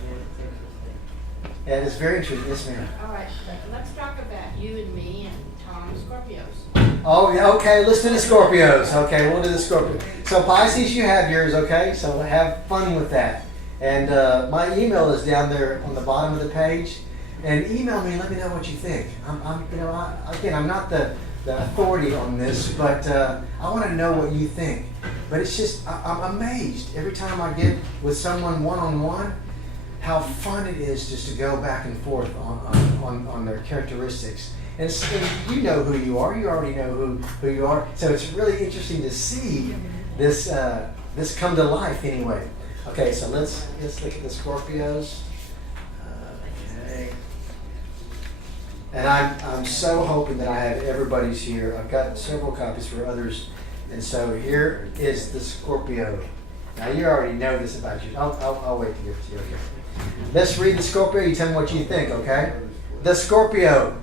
That is very interesting. Yes, ma'am. All right, let's talk about you and me and Tom Scorpios. Oh, yeah, okay. Let's do the Scorpios. Okay, we'll do the Scorpio. So Pisces, you have yours, okay? So have fun with that. And my email is down there on the bottom of the page. And email me and let me know what you think. I'm not the authority on this, but I want to know what you think. But it's just, I'm amazed every time I get with someone one-on-one, how fun it is just to go back and forth on their characteristics. And you know who you are. You already know who you are. So it's really interesting to see this come to life anyway. Okay, so let's look at the Scorpios. Okay. And I'm so hoping that I have everybody's here. I've got several copies for others. And so here is the Scorpio. Now you already know this about you. I'll wait to give it to you. Okay. Let's read the Scorpio. You tell me what you think, okay? The Scorpio.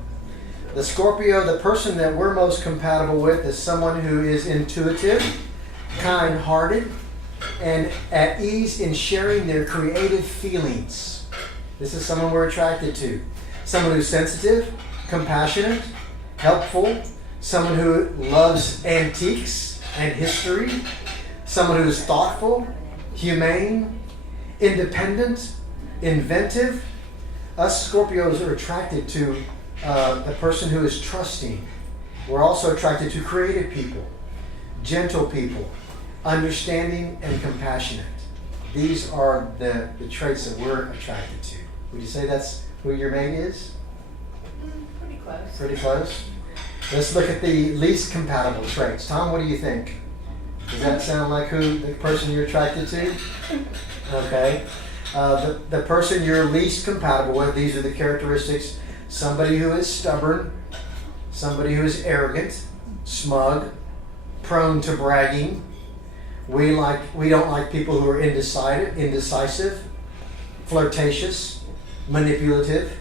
The Scorpio, the person that we're most compatible with is someone who is intuitive, kind-hearted, and at ease in sharing their creative feelings. This is someone we're attracted to. Someone who's sensitive, compassionate, helpful, someone who loves antiques and history, someone who is thoughtful, humane, independent, inventive. Us Scorpios are attracted to the person who is trusting. We're also attracted to creative people, gentle people, understanding and compassionate. These are the traits that we're attracted to. Would you say that's who your mate is? Pretty close. Pretty close. Let's look at the least compatible traits. Tom, what do you think? Does that sound like who the person you're attracted to? Okay. The person you're least compatible with, these are the characteristics. Somebody who is stubborn, somebody who is arrogant, smug, prone to bragging. We don't like people who are indecisive, flirtatious, manipulative.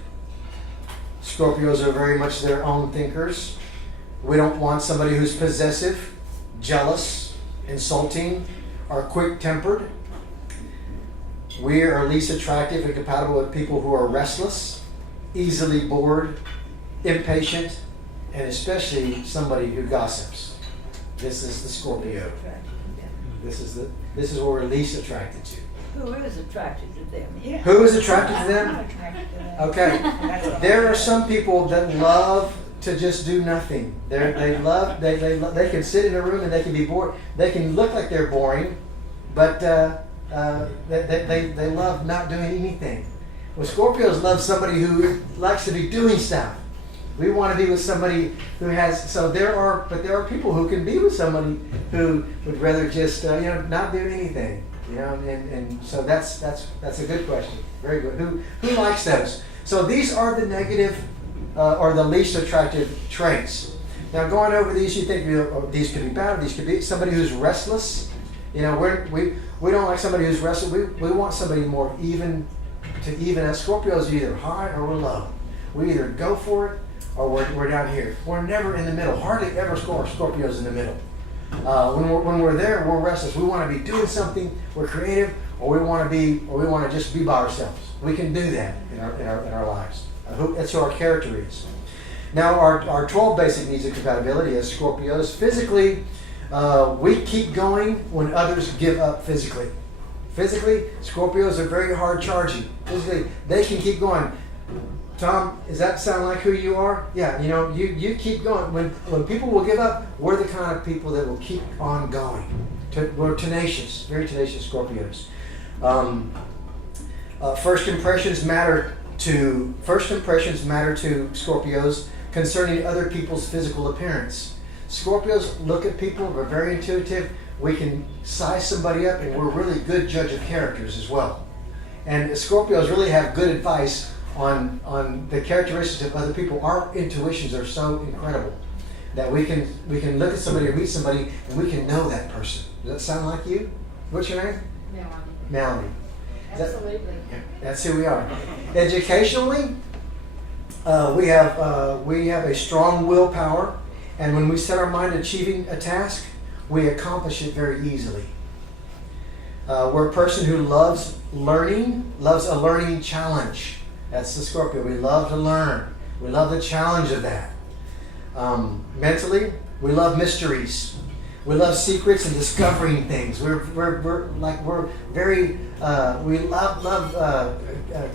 Scorpios are very much their own thinkers. We don't want somebody who's possessive, jealous, insulting, or quick-tempered. We are least attractive and compatible with people who are restless, easily bored, impatient, and especially somebody who gossips. This is the Scorpio. Attracted to them. This is what we're least attracted to. Who is attracted to them? Yeah. Who is attracted to I'm them? not attracted to them. Okay. That's what There I'm are saying. some people that love to just do nothing. They can sit in a room and they can be bored. They can look like they're boring, but they love not doing anything. Well, Scorpios love somebody who likes to be doing stuff. We want to be with somebody who has. So there are people who can be with somebody who would rather just not do anything. And so that's a good question. Very good. Who likes those? So these are the negative or the least attractive traits. Now going over these, you think these could be bad, or these could be somebody who's restless. We don't like somebody who's restless. We want somebody more even. As Scorpios, you're either high or we're low. We either go for it or we're down here. We're never in the middle. Hardly ever Scorpios in the middle. When we're there, we're restless. We want to be doing something. We're creative, or we want to just be by ourselves. We can do that in our lives. That's who our character is. Now, our 12 basic needs of compatibility as Scorpios. Physically, we keep going when others give up physically. Physically, Scorpios are very hard charging. Physically, they can keep going. Tom, does that sound like who you are? Yeah, you keep going. When people will give up, we're the kind of people that will keep on going. We're tenacious, very tenacious Scorpios. First impressions matter to Scorpios concerning other people's physical appearance. Scorpios look at people, we're very intuitive. We can size somebody up, and we're a really good judge of characters as well. And Scorpios really have good advice on the characteristics of other people. Our intuitions are so incredible that we can look at somebody or meet somebody and we can know that person. Does that sound like you? What's your name? Melanie. Absolutely. That's who we are. Educationally, we have a strong willpower, and when we set our mind to achieving a task, we accomplish it very easily. We're a person who loves learning, loves a learning challenge. That's the Scorpio. We love to learn. We love the challenge of that. Mentally, we love mysteries. We love secrets and discovering things. We love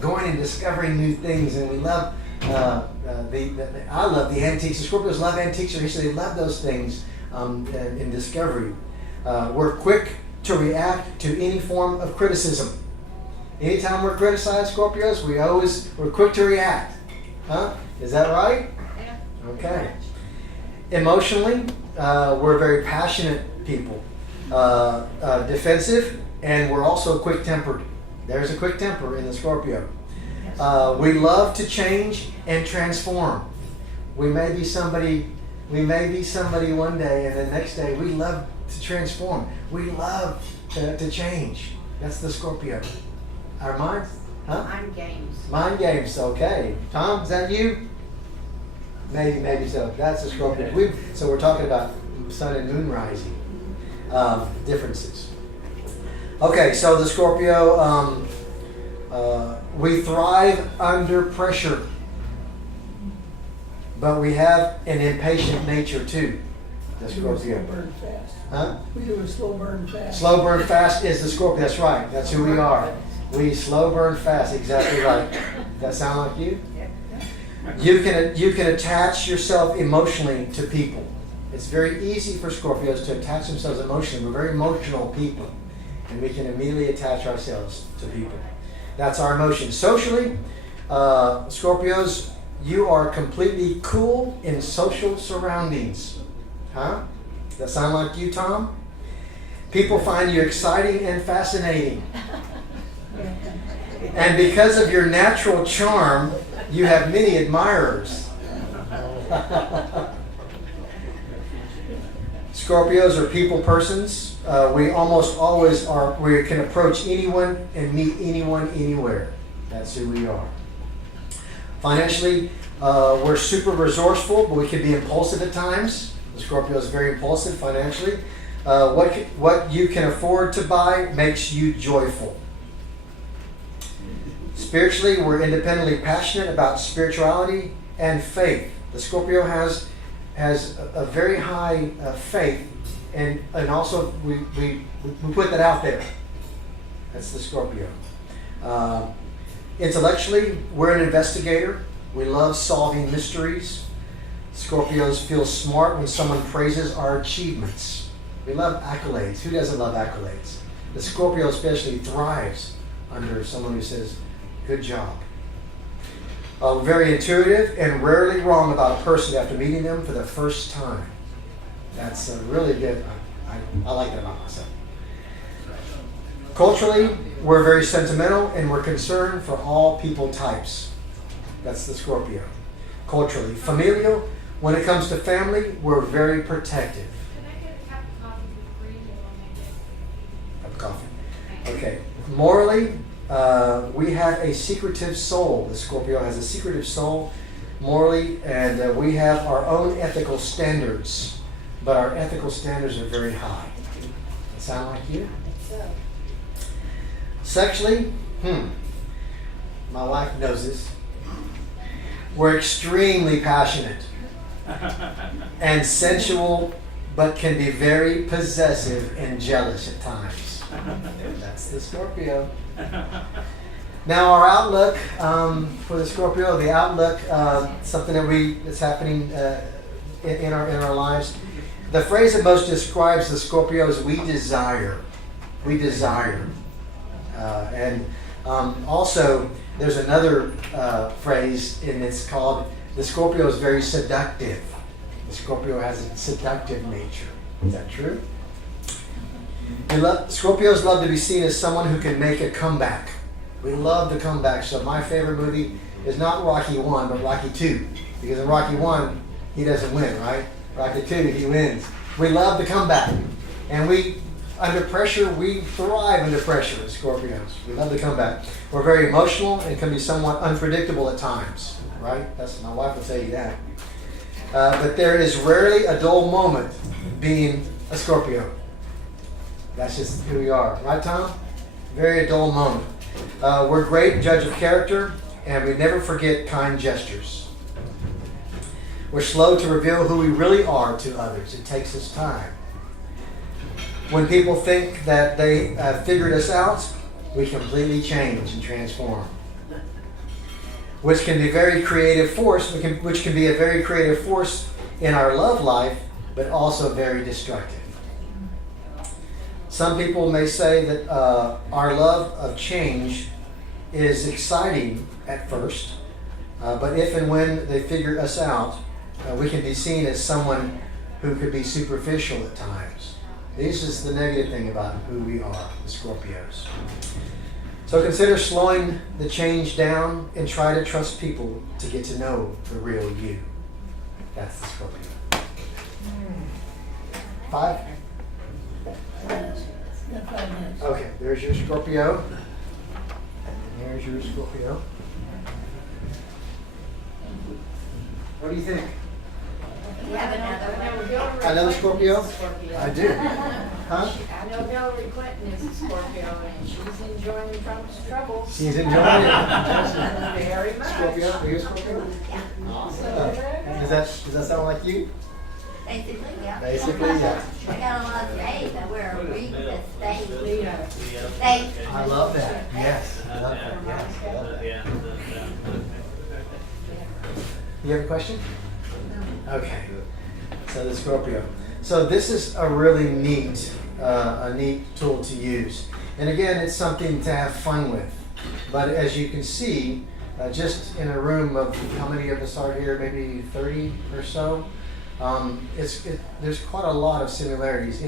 going and discovering new things, and we love I love the antiques. The Scorpios love antiques, or they love those things in discovery. We're quick to react to any form of criticism. Anytime we're criticized, Scorpios, we're quick to react. Huh? Is that right? Yeah. Okay. Emotionally, we're very passionate people. Defensive, and we're also quick-tempered. There's a quick temper in the Scorpio. We love to change and transform. We may be somebody one day, and the next day we love to transform. We love to change. That's the Scorpio. Our minds? Huh? Mind games. Mind games, okay. Tom, is that you? Maybe so. That's a Scorpio. So we're talking about sun and moon rising differences. Okay, so the Scorpio, we thrive under pressure, but we have an impatient nature too. The Scorpio. Burn fast. Huh? We do a slow burn fast. Slow burn fast is the Scorpio. That's right. That's who we are. We slow burn fast. Exactly right. That sound like you? You can attach yourself emotionally to people. It's very easy for Scorpios to attach themselves emotionally. We're very emotional people, and we can immediately attach ourselves to people. That's our emotion. Socially, Scorpios, you are completely cool in social surroundings. Huh? Does that sound like you, Tom? People find you exciting and fascinating. And because of your natural charm, you have many admirers. Scorpios are people persons. We almost always are. We can approach anyone and meet anyone anywhere. That's who we are. Financially, we're super resourceful, but we can be impulsive at times. The Scorpio is very impulsive financially. What you can afford to buy makes you joyful. Spiritually, we're independently passionate about spirituality and faith. The Scorpio has has a very high faith, and also we put that out there. That's the Scorpio. Intellectually, we're an investigator. We love solving mysteries. Scorpios feel smart when someone praises our achievements. We love accolades. Who doesn't love accolades? The Scorpio especially thrives under someone who says, good job. Very intuitive and rarely wrong about a person after meeting them for the first time. That's really good. I like that about myself. Culturally, we're very sentimental and we're concerned for all people types. That's the Scorpio. Culturally. Familial, when it comes to family, we're very protective. Can I get a cup of coffee with green Cup of coffee. Okay. Morally, we have a secretive soul. The Scorpio has a secretive soul morally, and we have our own ethical standards, but our ethical standards are very high. Does that sound like you? Sexually, my wife knows this. We're extremely passionate and sensual, but can be very possessive and jealous at times. That's the Scorpio. Now our outlook for the Scorpio, the outlook, something that's happening in our lives. The phrase that most describes the Scorpio is "we desire." We desire. And also, there's another phrase, and it's called, the Scorpio is very seductive. The Scorpio has a seductive nature. Is that true? Scorpios love to be seen as someone who can make a comeback. We love the comeback. So my favorite movie is not Rocky 1, but Rocky 2. Because in Rocky 1, he doesn't win, right? Rocky 2, he wins. We love the comeback. And under pressure, we thrive under pressure as Scorpios. We love the comeback. We're very emotional and can be somewhat unpredictable at times, right? My wife will tell you that. But there is rarely a dull moment being a Scorpio. That's just who we are. Right, Tom? Very dull moment. We're great judge of character, and we never forget kind gestures. We're slow to reveal who we really are to others. It takes us time. When people think that they have figured us out, we completely change and transform. Which can be a very creative force in our love life, but also very destructive. Some people may say that our love of change is exciting at first, but if and when they figure us out, we can be seen as someone who could be superficial at times. This is the negative thing about who we are, the Scorpios. So consider slowing the change down and try to trust people to get to know the real you. That's the Scorpio. 5? Okay, there's your Scorpio. And there's your Scorpio. What do you think? You have another. Another Scorpio? I do. Huh? I know Hillary Clinton is a Scorpio and she's enjoying Trump's troubles. She's enjoying it. Very much. Scorpio? Are you a Scorpio? Yeah. Awesome. Does that sound like you? Basically, yeah. Basically, yeah. I got a lot of faith. I wear a ring that stays. Leo. Faith. I love that. Yes. I love that. Yes. I love that. You have a question? Okay. So the Scorpio. So this is a really neat tool to use. And again, it's something to have fun with. But as you can see, just in a room of how many of us are here? Maybe 30 or so. There's quite a lot of similarities.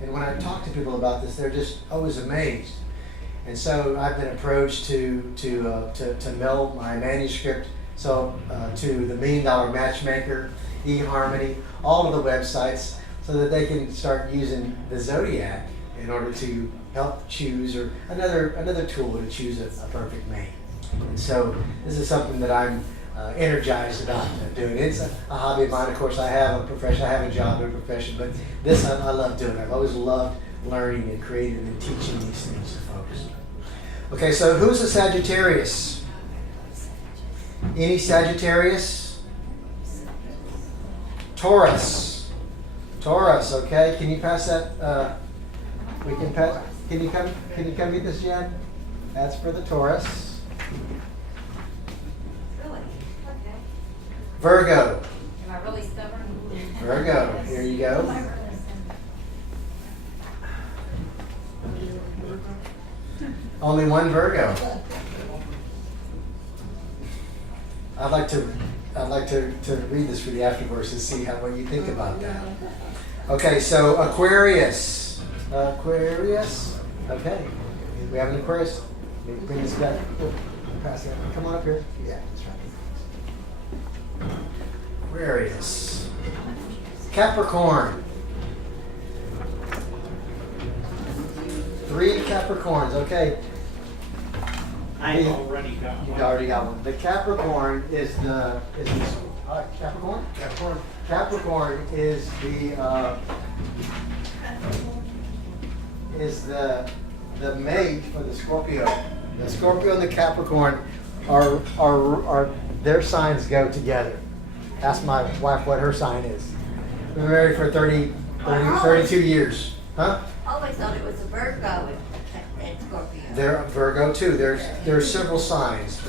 And when I talk to people about this, they're just always amazed. And so I've been approached to mail my manuscript to the $1 Million Matchmaker, eHarmony, all of the websites, so that they can start using the Zodiac in order to help choose, or another tool to choose a perfect mate. And so this is something that I'm energized about doing. It's a hobby of mine. Of course, I have a profession. I have a job and a profession, but this I love doing. I've always loved learning and creating and teaching these things to folks. Okay, so who's a Sagittarius? Any Sagittarius? Taurus. Taurus, okay. Can you pass that? We can pass. Can you come get this, Jen? That's for the Taurus. Really? Okay. Virgo. Am I really stubborn? Virgo. Here you go. Only one Virgo. I'd like to read this for the afterwards and see what you think about that. Okay, so Aquarius. Aquarius. Okay. We have an Aquarius. Let me bring this back. Pass it. Come on up here. Yeah, that's right. Aquarius. Capricorn. 3 Capricorns. Okay. I already got You one. already got one. The Capricorn is Capricorn. Capricorn is the mate for the Scorpio. The Scorpio and the Capricorn are their signs go together. Ask my wife what her sign is. We've been married for 32 years. Huh? I always thought it was a Virgo and Scorpio. They're Virgo too. There's several signs.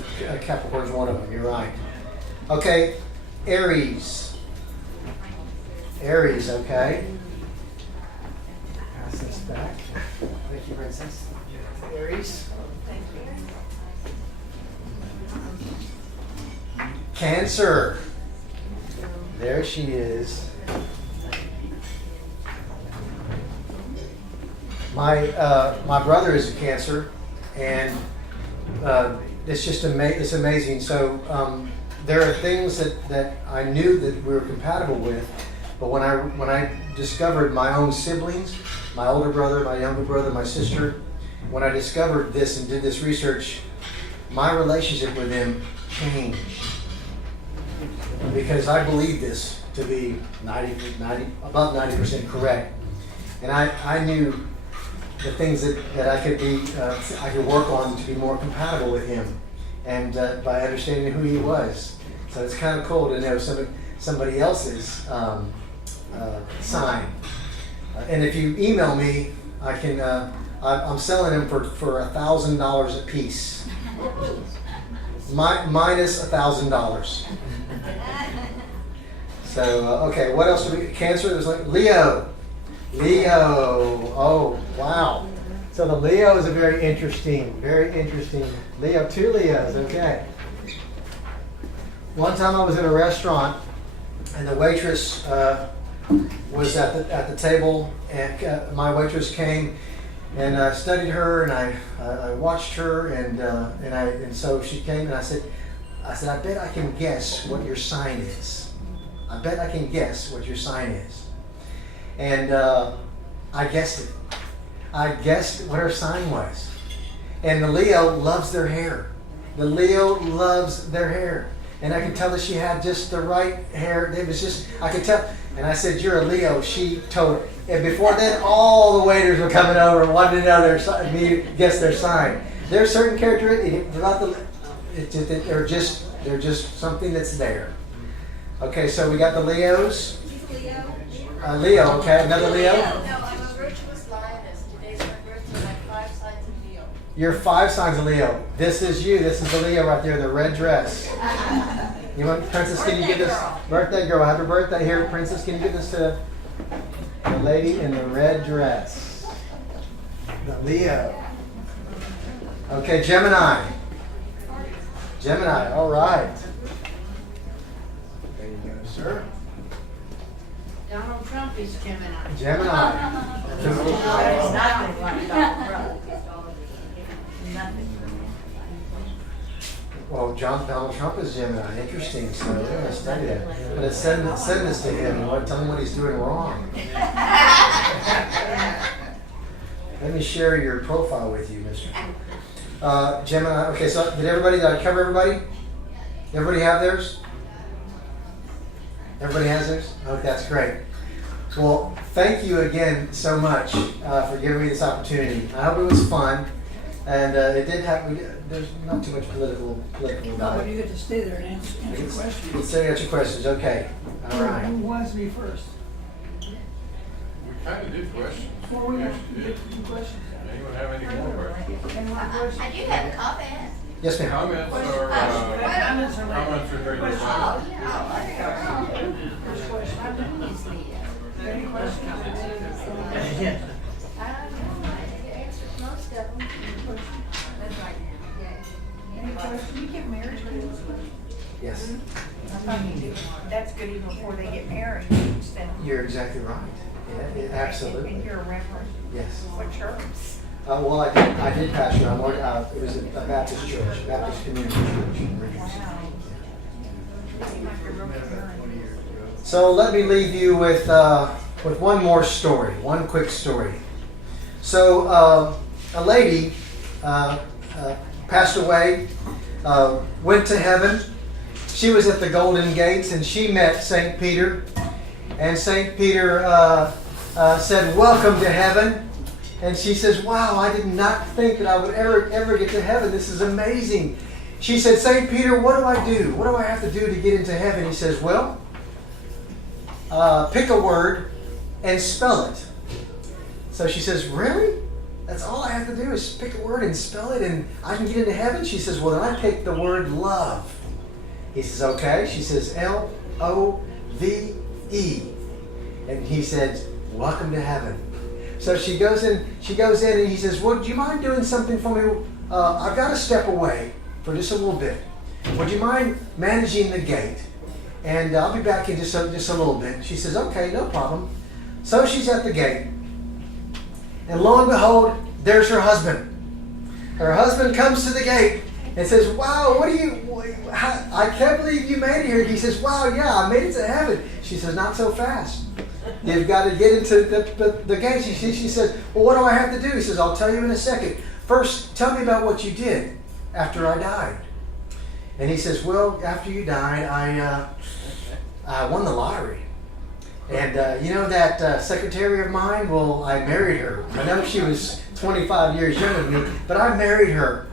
Capricorn's one of them. You're right. Okay, Aries. Aries. Okay. Pass this back. Thank you, Princess. Aries. Cancer. There she is. My brother is a Cancer, and it's just it's amazing. So there are things that I knew that we were compatible with, but when I discovered my own siblings, my older brother, my younger brother, my sister, when I discovered this and did this research, my relationship with them changed because I believe this to be above 90% correct, and I knew the things that I could work on to be more compatible with him, and by understanding who he was. So it's kind of cool to know somebody else's sign. And if you email me, I can. I'm selling them for $1,000 a piece, minus $1,000. So okay, what else do we? Cancer. There's like Leo. Leo. Oh, wow. So the Leo is a very interesting. Leo, 2 Leos, okay. One time I was in a restaurant and the waitress was at the table, and my waitress came and I studied her, and I watched her, and so she came, and I said, I bet I can guess what your sign is. I bet I can guess what your sign is. And I guessed it. I guessed what her sign was. And the Leo loves their hair. The Leo loves their hair. And I could tell that she had just the right hair. It was just, I could tell. And I said, "You're a Leo." She told her. And before then, all the waiters were coming over and wanted to know guess their sign. There are certain characteristics about they're just something that's there. Okay, so we got the Leos. Leo, okay, another Leo. No, I'm a virtuous lioness. Today's my birthday, and I have 5 signs of Leo. You're 5 signs of Leo. This is you. This is the Leo right there, the red dress. You want, Princess, can you give this? Birthday girl, happy birthday here. Princess, can you give this to the lady in the red dress? The Leo. Okay, Gemini. Gemini, all right. There you go, sir. Donald Trump is Gemini. Gemini. There's nothing like Donald Trump. Nothing. Well, Donald Trump is Gemini. Interesting. So we're going to study that. But send this to him and tell him what he's doing wrong. Let me share your profile with you, Mr. Gemini. Okay, so did I cover everybody? Everybody have theirs? Everybody has theirs? Okay, that's great. Well, thank you again so much for giving me this opportunity. I hope it was fun. And it did have, there's not too much political But about you it. get to stay there and answer questions. Let's say answer questions, okay. All right. Who wants to be first? We kind of did questions. Before we Yes, we get did. to the questions. Anyone have any more questions? Any more I questions? do have a comment. Yes, ma'am. Comments are, Comments are later. comments are very Questions. Oh, yeah. First question. Any questions? I answered most of them. That's right. Any questions? You get married? Yes, That's good even before they get married, instead of. you're exactly right. Yeah, absolutely. And you're a reverend. Yes. What church? Well, I did pastor. It was a Baptist church, Baptist Community Church. Wow. Seemed like a real parent. So let me leave you with one more story, one quick story. So a lady passed away, went to heaven. She was at the Golden Gates and she met St. Peter. And St. Peter said, "Welcome to heaven." And she says, "Wow, I did not think that I would ever get to heaven. This is amazing." She said, "St. Peter, what do I do? What do I have to do to get into heaven?" He says, "Well, pick a word and spell it." So she says, "Really? That's all I have to do is pick a word and spell it and I can get into heaven?" She says, "Well, then I picked the word love." He says, "Okay." She says, LOVE. And he says, "Welcome to heaven." So she goes in and he says, "Well, do you mind doing something for me? I've got to step away for just a little bit. Would you mind managing the gate? And I'll be back in just a little bit." She says, "Okay, no problem." So she's at the gate. And lo and behold, there's her husband. Her husband comes to the gate and says, "Wow, I can't believe you made it here." He says, "Wow, yeah, I made it to heaven." She says, "Not so fast. You've got to get into the gate." She says, "Well, what do I have to do?" He says, "I'll tell you in a second. First, tell me about what you did after I died." And he says, "Well, after you died, I won the lottery. And you know that secretary of mine? Well, I married her. I know she was 25 years younger than me, but I married her.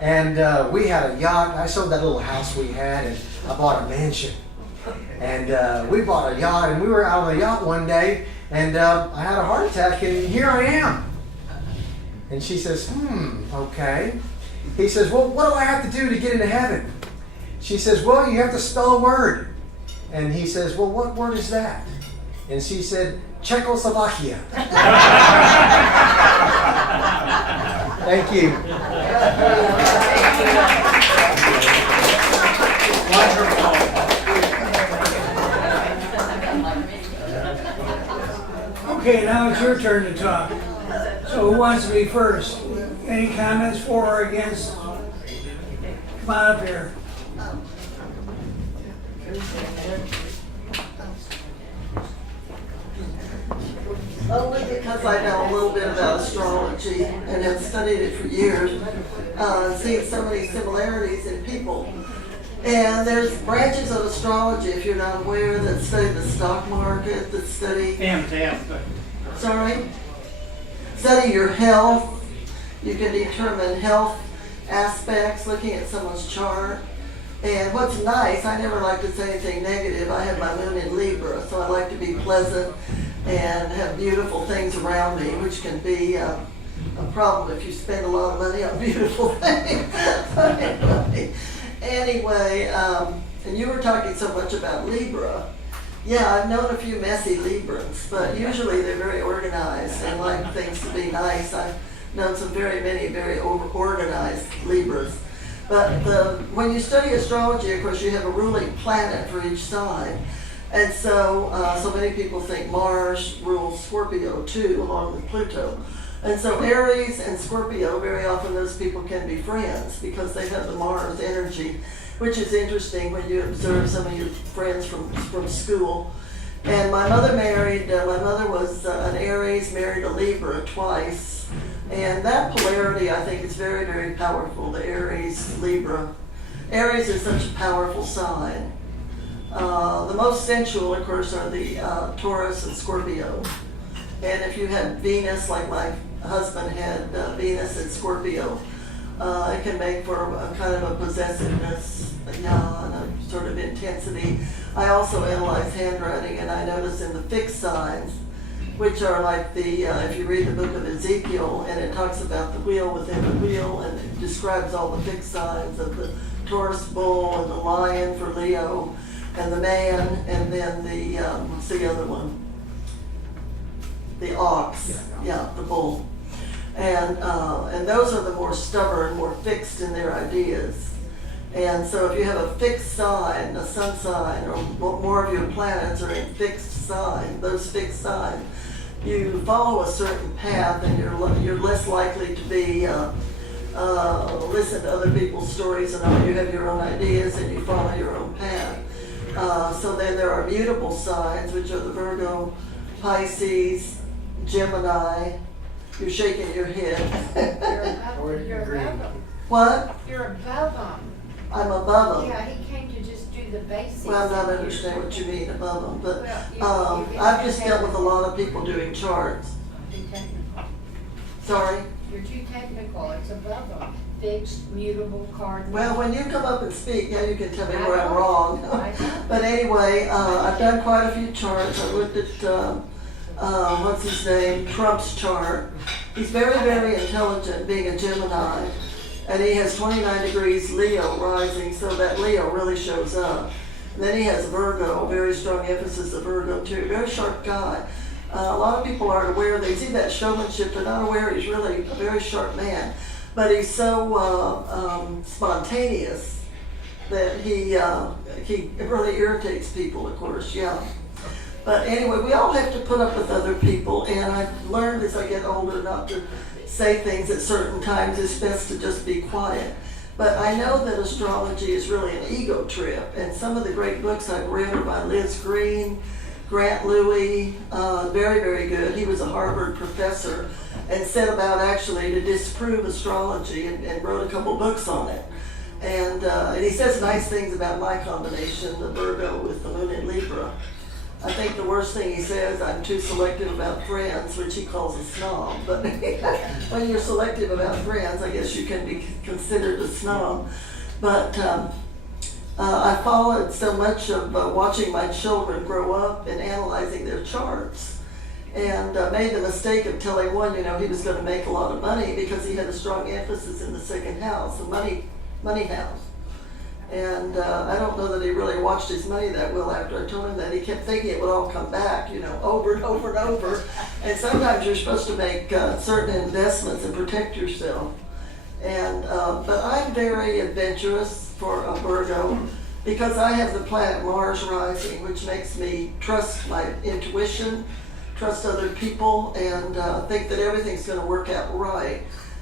And we had a yacht. I sold that little house we had, and I bought a mansion. And we bought a yacht, and we were out on the yacht one day, and I had a heart attack, and here I am." And she says, "Okay." He says, "Well, what do I have to do to get into heaven?" She says, "Well, you have to spell a word." And he says, "Well, what word is that?" And she said, "Czechoslovakia." Thank you. Okay, now it's your turn to talk. So who wants to be first? Any comments for or against? Come on up here. Only because I know a little bit about astrology and have studied it for years, seen so many similarities in people. And there's branches of astrology, if you're not aware, that study the stock market, that study... Sorry? Study your health. You can determine health aspects looking at someone's chart. And what's nice, I never like to say anything negative. I have my moon in Libra, so I like to be pleasant and have beautiful things around me, which can be a problem if you spend a lot of money on beautiful things. Anyway, and you were talking so much about Libra. Yeah, I've known a few messy Librans, but usually they're very organized and like things to be nice. I've known many very organized Libras. But when you study astrology, of course, you have a ruling planet for each sign. And so many people think Mars rules Scorpio too, along with Pluto. And so Aries and Scorpio, very often those people can be friends because they have the Mars energy, which is interesting when you observe some of your friends from school. And my mother was an Aries, married a Libra twice. And that polarity, I think, is very, very powerful, the Aries-Libra. Aries is such a powerful sign. The most sensual, of course, are the Taurus and Scorpio. And if you had Venus, like my husband had Venus and Scorpio, It can make for a kind of a possessiveness, yeah, and a sort of intensity. I also analyze handwriting, and I notice in the fixed signs, which are like the, if you read the book of Ezekiel, and it talks about the wheel within the wheel, and it describes all the fixed signs of the Taurus bull and the lion for Leo, and the man, and then the, what's the other one? The ox, yeah, the bull. And those are the more stubborn, more fixed in their ideas. And so if you have a fixed sign, a sun sign, or more of your planets are in fixed signs, those fixed signs, you follow a certain path, and you're less likely to be listen to other people's stories and all. You have your own ideas and you follow your own path. So then there are mutable signs, which are the Virgo, Pisces, Gemini. You're shaking your head. You're above them. What? You're above them. I'm above them. Yeah, he came to just do the basics. Well, I don't understand what you mean above them, but Well, you I've just dealt with a lot of people doing charts. Too technical. Sorry? You're too technical. It's above them. Fixed, mutable, cardinal. Well, when you come up and speak, yeah, you can tell me I where I'm know. wrong. I know. But anyway, I've done quite a few charts. I looked at, what's his name, Trump's chart. He's very, very intelligent, being a Gemini. And he has 29 degrees Leo rising, so that Leo really shows up. And then he has Virgo, very strong emphasis of Virgo too. Very sharp guy. A lot of people aren't aware. They see that showmanship. They're not aware he's really a very sharp man. But he's so spontaneous that he really irritates people, of course, yeah. But anyway, we all have to put up with other people, and I've learned as I get older not to say things at certain times. It's best to just be quiet. But I know that astrology is really an ego trip, and some of the great books I've read are by Liz Green, Grant Louie, very, very good. He was a Harvard professor and set about actually to disprove astrology and wrote a couple books on it. And he says nice things about my combination, the Virgo with the moon in Libra. I think the worst thing he says, I'm too selective about friends, which he calls a snob. But when you're selective about friends, I guess you can be considered a snob. But I followed so much of watching my children grow up and analyzing their charts, and made the mistake of telling one, he was going to make a lot of money because he had a strong emphasis in the second house, the money house. And I don't know that he really watched his money that well after I told him that. He kept thinking it would all come back, over and over and over. And sometimes you're supposed to make certain investments and protect yourself. And but I'm very adventurous for a Virgo because I have the planet Mars rising, which makes me trust my intuition, trust other people, and think that everything's going to work out right.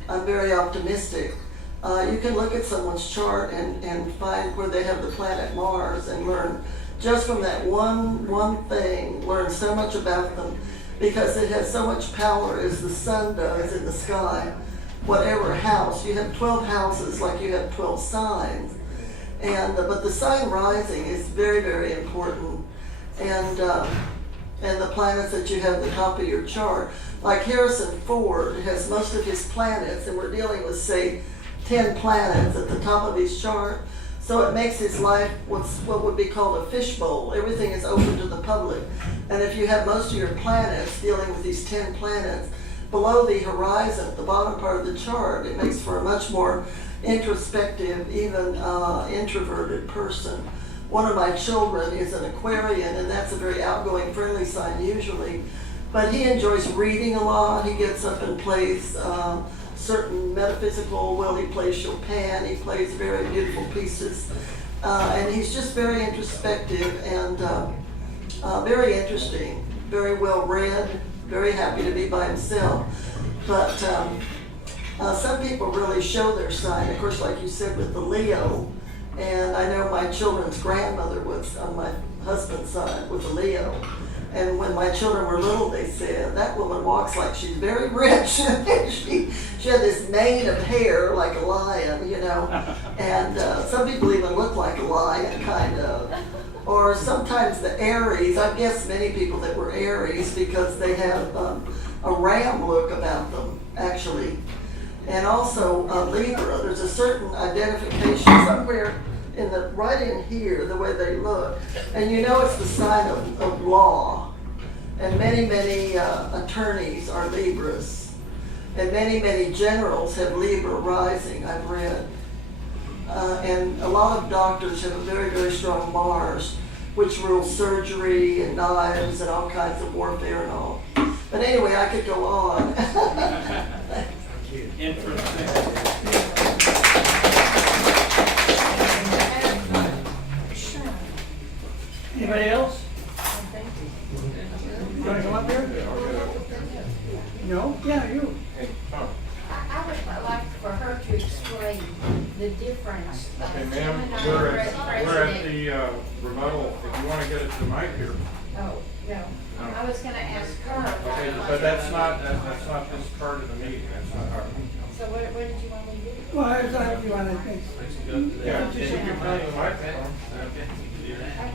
I'm very optimistic. You can look at someone's chart and find where they have the planet Mars and learn just from that one thing, learn so much about them because it has so much power as the sun does in the sky. Whatever house, you have 12 houses like you have 12 signs. And but the sign rising is very, very important. And the planets that you have at the top of your chart, like Harrison Ford has most of his planets, and we're dealing with, say, 10 planets at the top of his chart. So it makes his life what would be called a fishbowl. Everything is open to the public. And if you have most of your planets dealing with these 10 planets below the horizon, the bottom part of the chart, it makes for a much more introspective, even introverted person. One of my children is an Aquarian, and that's a very outgoing, friendly sign usually. But he enjoys reading a lot. He gets up and plays certain metaphysical, he plays Chopin, he plays very beautiful pieces. And he's just very introspective and very interesting, very well read, very happy to be by himself. But some people really show their sign, of course, like you said, with the Leo. And I know my children's grandmother was on my husband's side with a Leo. And when my children were little, they said, that woman walks like she's very rich. she had this mane of hair like a lion, And some people even look like a lion, kind of. Or sometimes the Aries, I've guessed many people that were Aries because they have a ram look about them, actually. And also Libra, there's a certain identification somewhere in the, right in here, the way they look. And you know it's the sign of law. And many attorneys are Libras. And many generals have Libra rising, I've read. And a lot of doctors have a very strong Mars, which rules surgery and knives and all kinds of warfare and all. But anyway, I could go on. Interesting. Anybody else? You wanna come up here? No? Yeah, you. Hey, Tom. I would like for her to explain the difference of Okay, ma'am, Gemini we're at president. the rebuttal. If you want to get it to the mic here. Oh, no, I was gonna ask her. Okay, but that's not this part of the meeting. That's not our. So what did you want me to do? Well, I thought you wanted to. Yeah, you can turn the microphone.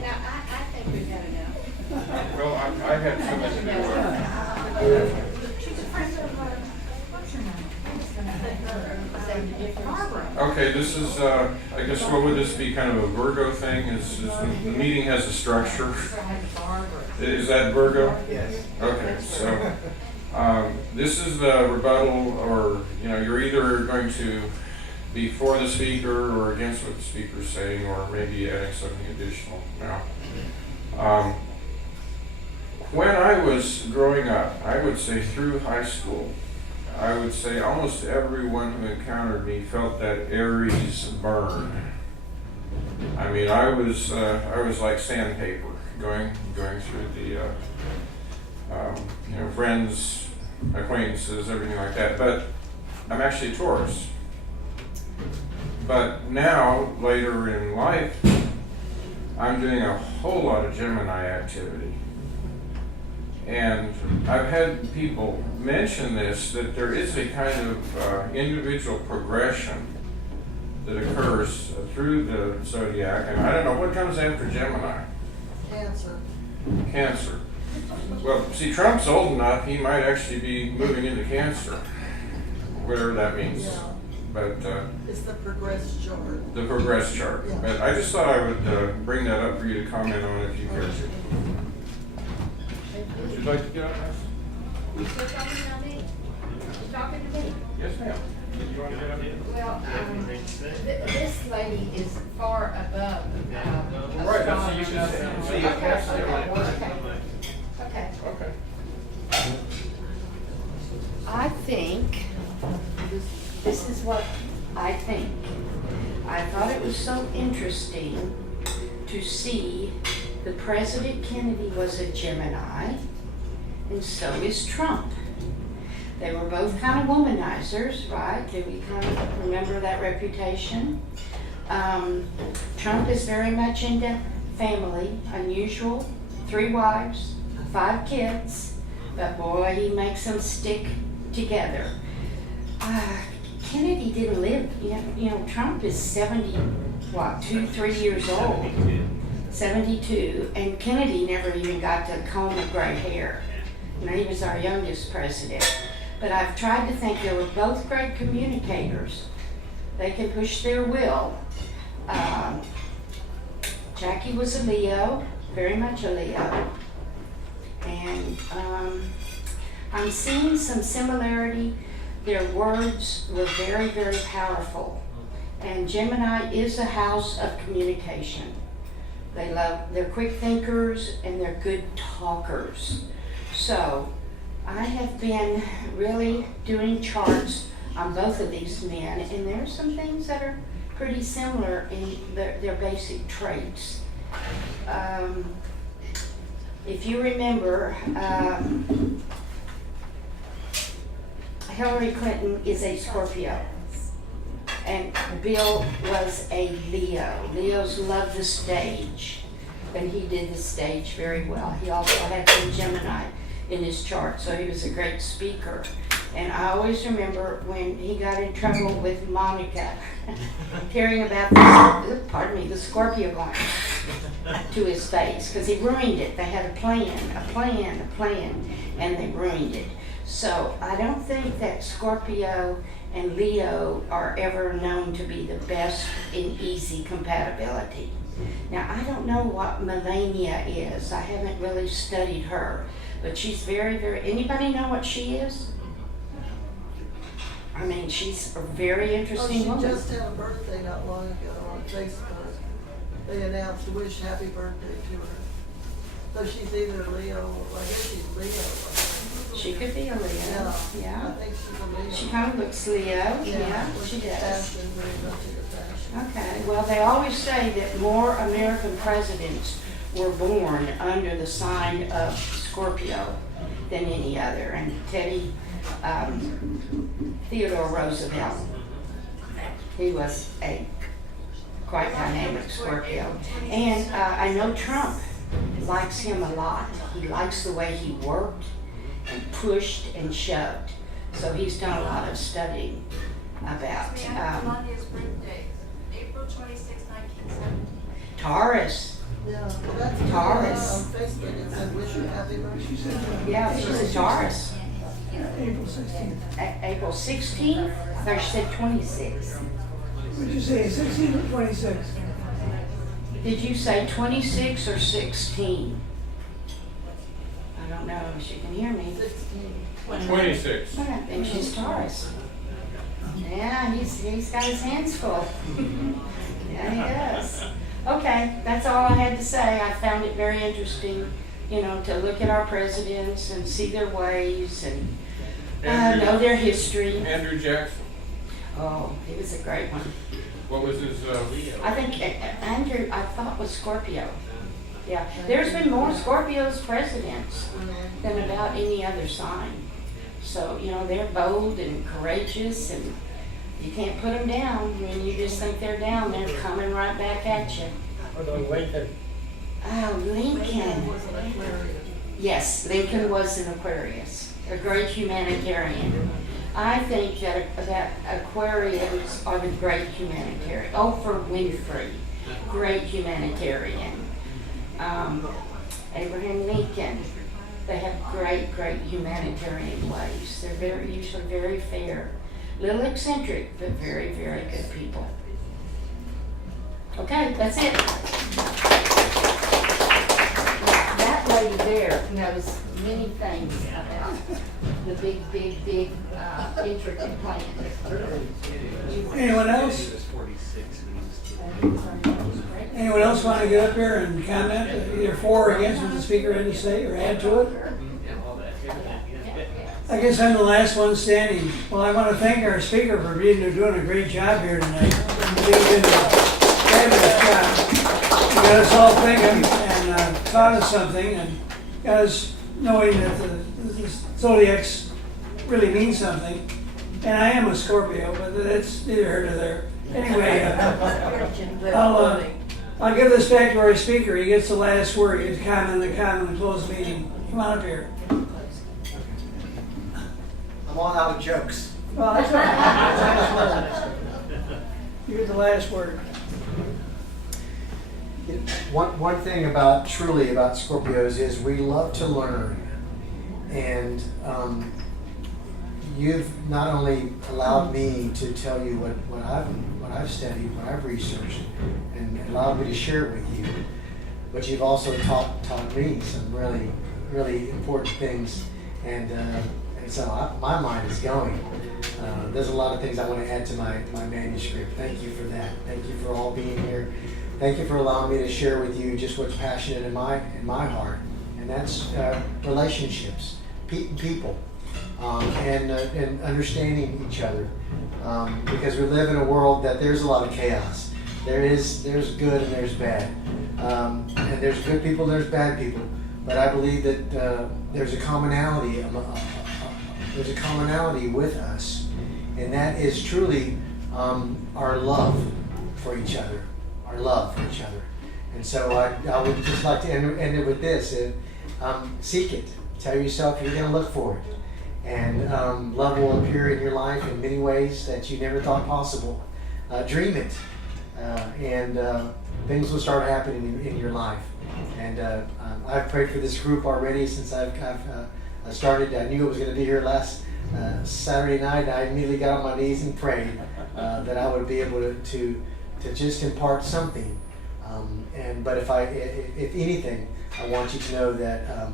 Now, I think we've had enough. Well, I had so much to do. She's a friend of, what's her name? I was gonna let her say the difference. Barbara. Okay, this is, I guess, what would this be, kind of a Virgo thing? Is the meeting has a structure? Is that Virgo? Yes. Okay, so, this is the rebuttal, or, you're either going to be for the speaker or against what the speaker's saying, or maybe adding something additional. Now, when I was growing up, I would say through high school, I would say almost everyone who encountered me felt that Aries burn. I mean, I was like sandpaper going through the, friends, acquaintances, everything like that. But I'm actually a Taurus. But now, later in life, I'm doing a whole lot of Gemini activity. And I've had people mention this, that there is a kind of individual progression that occurs through the zodiac. And I don't know, what comes after Gemini? Cancer. Cancer. Well, see, Trump's old enough, he might actually be moving into Cancer, whatever that means. Yeah. But It's the progress chart. the progress chart. Yeah. But I just thought I would bring that up for you to comment on if you care to. Would you like to get on this? You still talking to me? You talking to me? Yes, ma'am. You want to get on it? Well, this lady is far above. Right, that's so you can see it. Okay. Okay. I think, this is what I think. I thought it was so interesting to see the President Kennedy was a Gemini, and so is Trump. They were both kind of womanizers, right? Do we kind of remember that reputation? Trump is very much into family, unusual, 3 wives, 5 kids, but boy, he makes them stick together. Kennedy didn't live, Trump is 3 years old, 72, and Kennedy never even got to comb the gray hair. He was our youngest president. But I've tried to think they were both great communicators. They can push their will. Jackie was a Leo, very much a Leo. And I'm seeing some similarity. Their words were very, very powerful. And Gemini is a house of communication. They're quick thinkers and they're good talkers. So I have been really doing charts on both of these men, and there are some things that are pretty similar in their basic traits. If you remember, Hillary Clinton is a Scorpio, and Bill was a Leo. Leos love the stage, and he did the stage very well. He also had some Gemini in his chart, so he was a great speaker. And I always remember when he got in trouble with Monica, hearing about the Scorpio going to his face, because he ruined it. They had a plan, and they ruined it. So I don't think that Scorpio and Leo are ever known to be the best in easy compatibility. Now, I don't know what Melania is. I haven't really studied her, but she's very, very, anybody know what she is? I mean, she's a very Oh, interesting she woman. just had a birthday not long ago on Facebook. They announced to wish happy birthday to her. So she's either Leo, I guess she's Leo. She could be a Leo, Yeah. yeah. I think she's a Leo. She kind of looks Leo, yeah, well, she she's does. fashion, very much into fashion. Okay, well, they always say that more American presidents were born under the sign of Scorpio than any other. And Theodore Roosevelt, he was a quite dynamic Scorpio. And I know Trump likes him a lot. He likes the way he worked and pushed and shoved. So he's done a lot of studying about Melania's birthday, April 26, 1970. Taurus. Yeah, well, that's Taurus. on Facebook, it said wish her happy birthday. Yeah, she's a Taurus. April 16th. April 16th, I thought she said 26. What did you say, 16 or 26? Did you say 26 or 16? I don't know if she can hear me. 26. I think she's Taurus. Yeah, he's got his hands full. Yeah, he does. Okay, that's all I had to say. I found it very interesting, to look at our presidents and see their ways and know their history. Andrew Jackson. Oh, he was a great one. What was his, I think Andrew, I thought was Scorpio. Yeah, there's been more Scorpios presidents than about any other sign. So, they're bold and courageous, and you can't put them down. When you just think they're down, they're coming right back at you. Lincoln. Oh, Lincoln. Yes, Lincoln was an Aquarius, a great humanitarian. I think that Aquarians are the great humanitarian. Oprah Winfrey, great humanitarian. Abraham Lincoln, they have great, great humanitarian ways. They're usually very fair. Little eccentric, but very, very good people. Okay, that's it. That lady there knows many things about the big, intricate plan. Anyone else? Anyone else want to get up here and comment, either for or against what the speaker had to say, or add to it? I guess I'm the last one standing. Well, I want to thank our speaker for doing a great job here tonight. He did a fabulous job. He got us all thinking and taught us something, and got us knowing that the zodiacs really mean something. And I am a Scorpio, but that's neither here nor there. Anyway, I'll give this back to our speaker. He gets the last word. He gets comment and close the meeting. Come on up here. I'm all out of jokes. Well, that's right. You get the last word. One thing truly about Scorpios is we love to learn, and you've not only allowed me to tell you what I've studied, what I've researched, and allowed me to share it with you, but you've also taught me some really, really important things, and so my mind is going. There's a lot of things I want to add to my manuscript. Thank you for that. Thank you for all being here. Thank you for allowing me to share with you just what's passionate in my heart, and that's relationships, people, and understanding each other. Because we live in a world that there's a lot of chaos. There's good and there's bad, and there's good people, there's bad people. But I believe that there's a commonality. There's a commonality with us, and that is truly our love for each other. Our love for each other. And so I would just like to end it with this. Seek it. Tell yourself you're going to look for it. And love will appear in your life in many ways that you never thought possible. Dream it. And things will start happening in your life. And I've prayed for this group already since I've started. I knew I was going to be here last Saturday night, I immediately got on my knees and prayed that I would be able to just impart something. But if anything, I want you to know that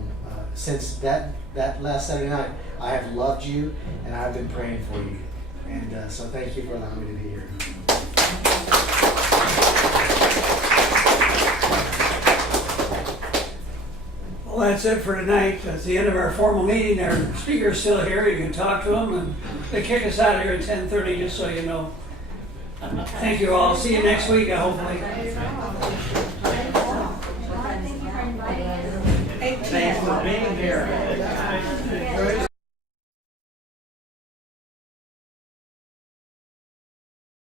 since that last Saturday night, I have loved you and I've been praying for you. And so thank you for allowing me to be here. Well, that's it for tonight. That's the end of our formal meeting. Our speaker's still here. You can talk to him, and they kick us out of here at 10:30, just so you know. Thank you all. See you next week, hopefully. Thanks for being here.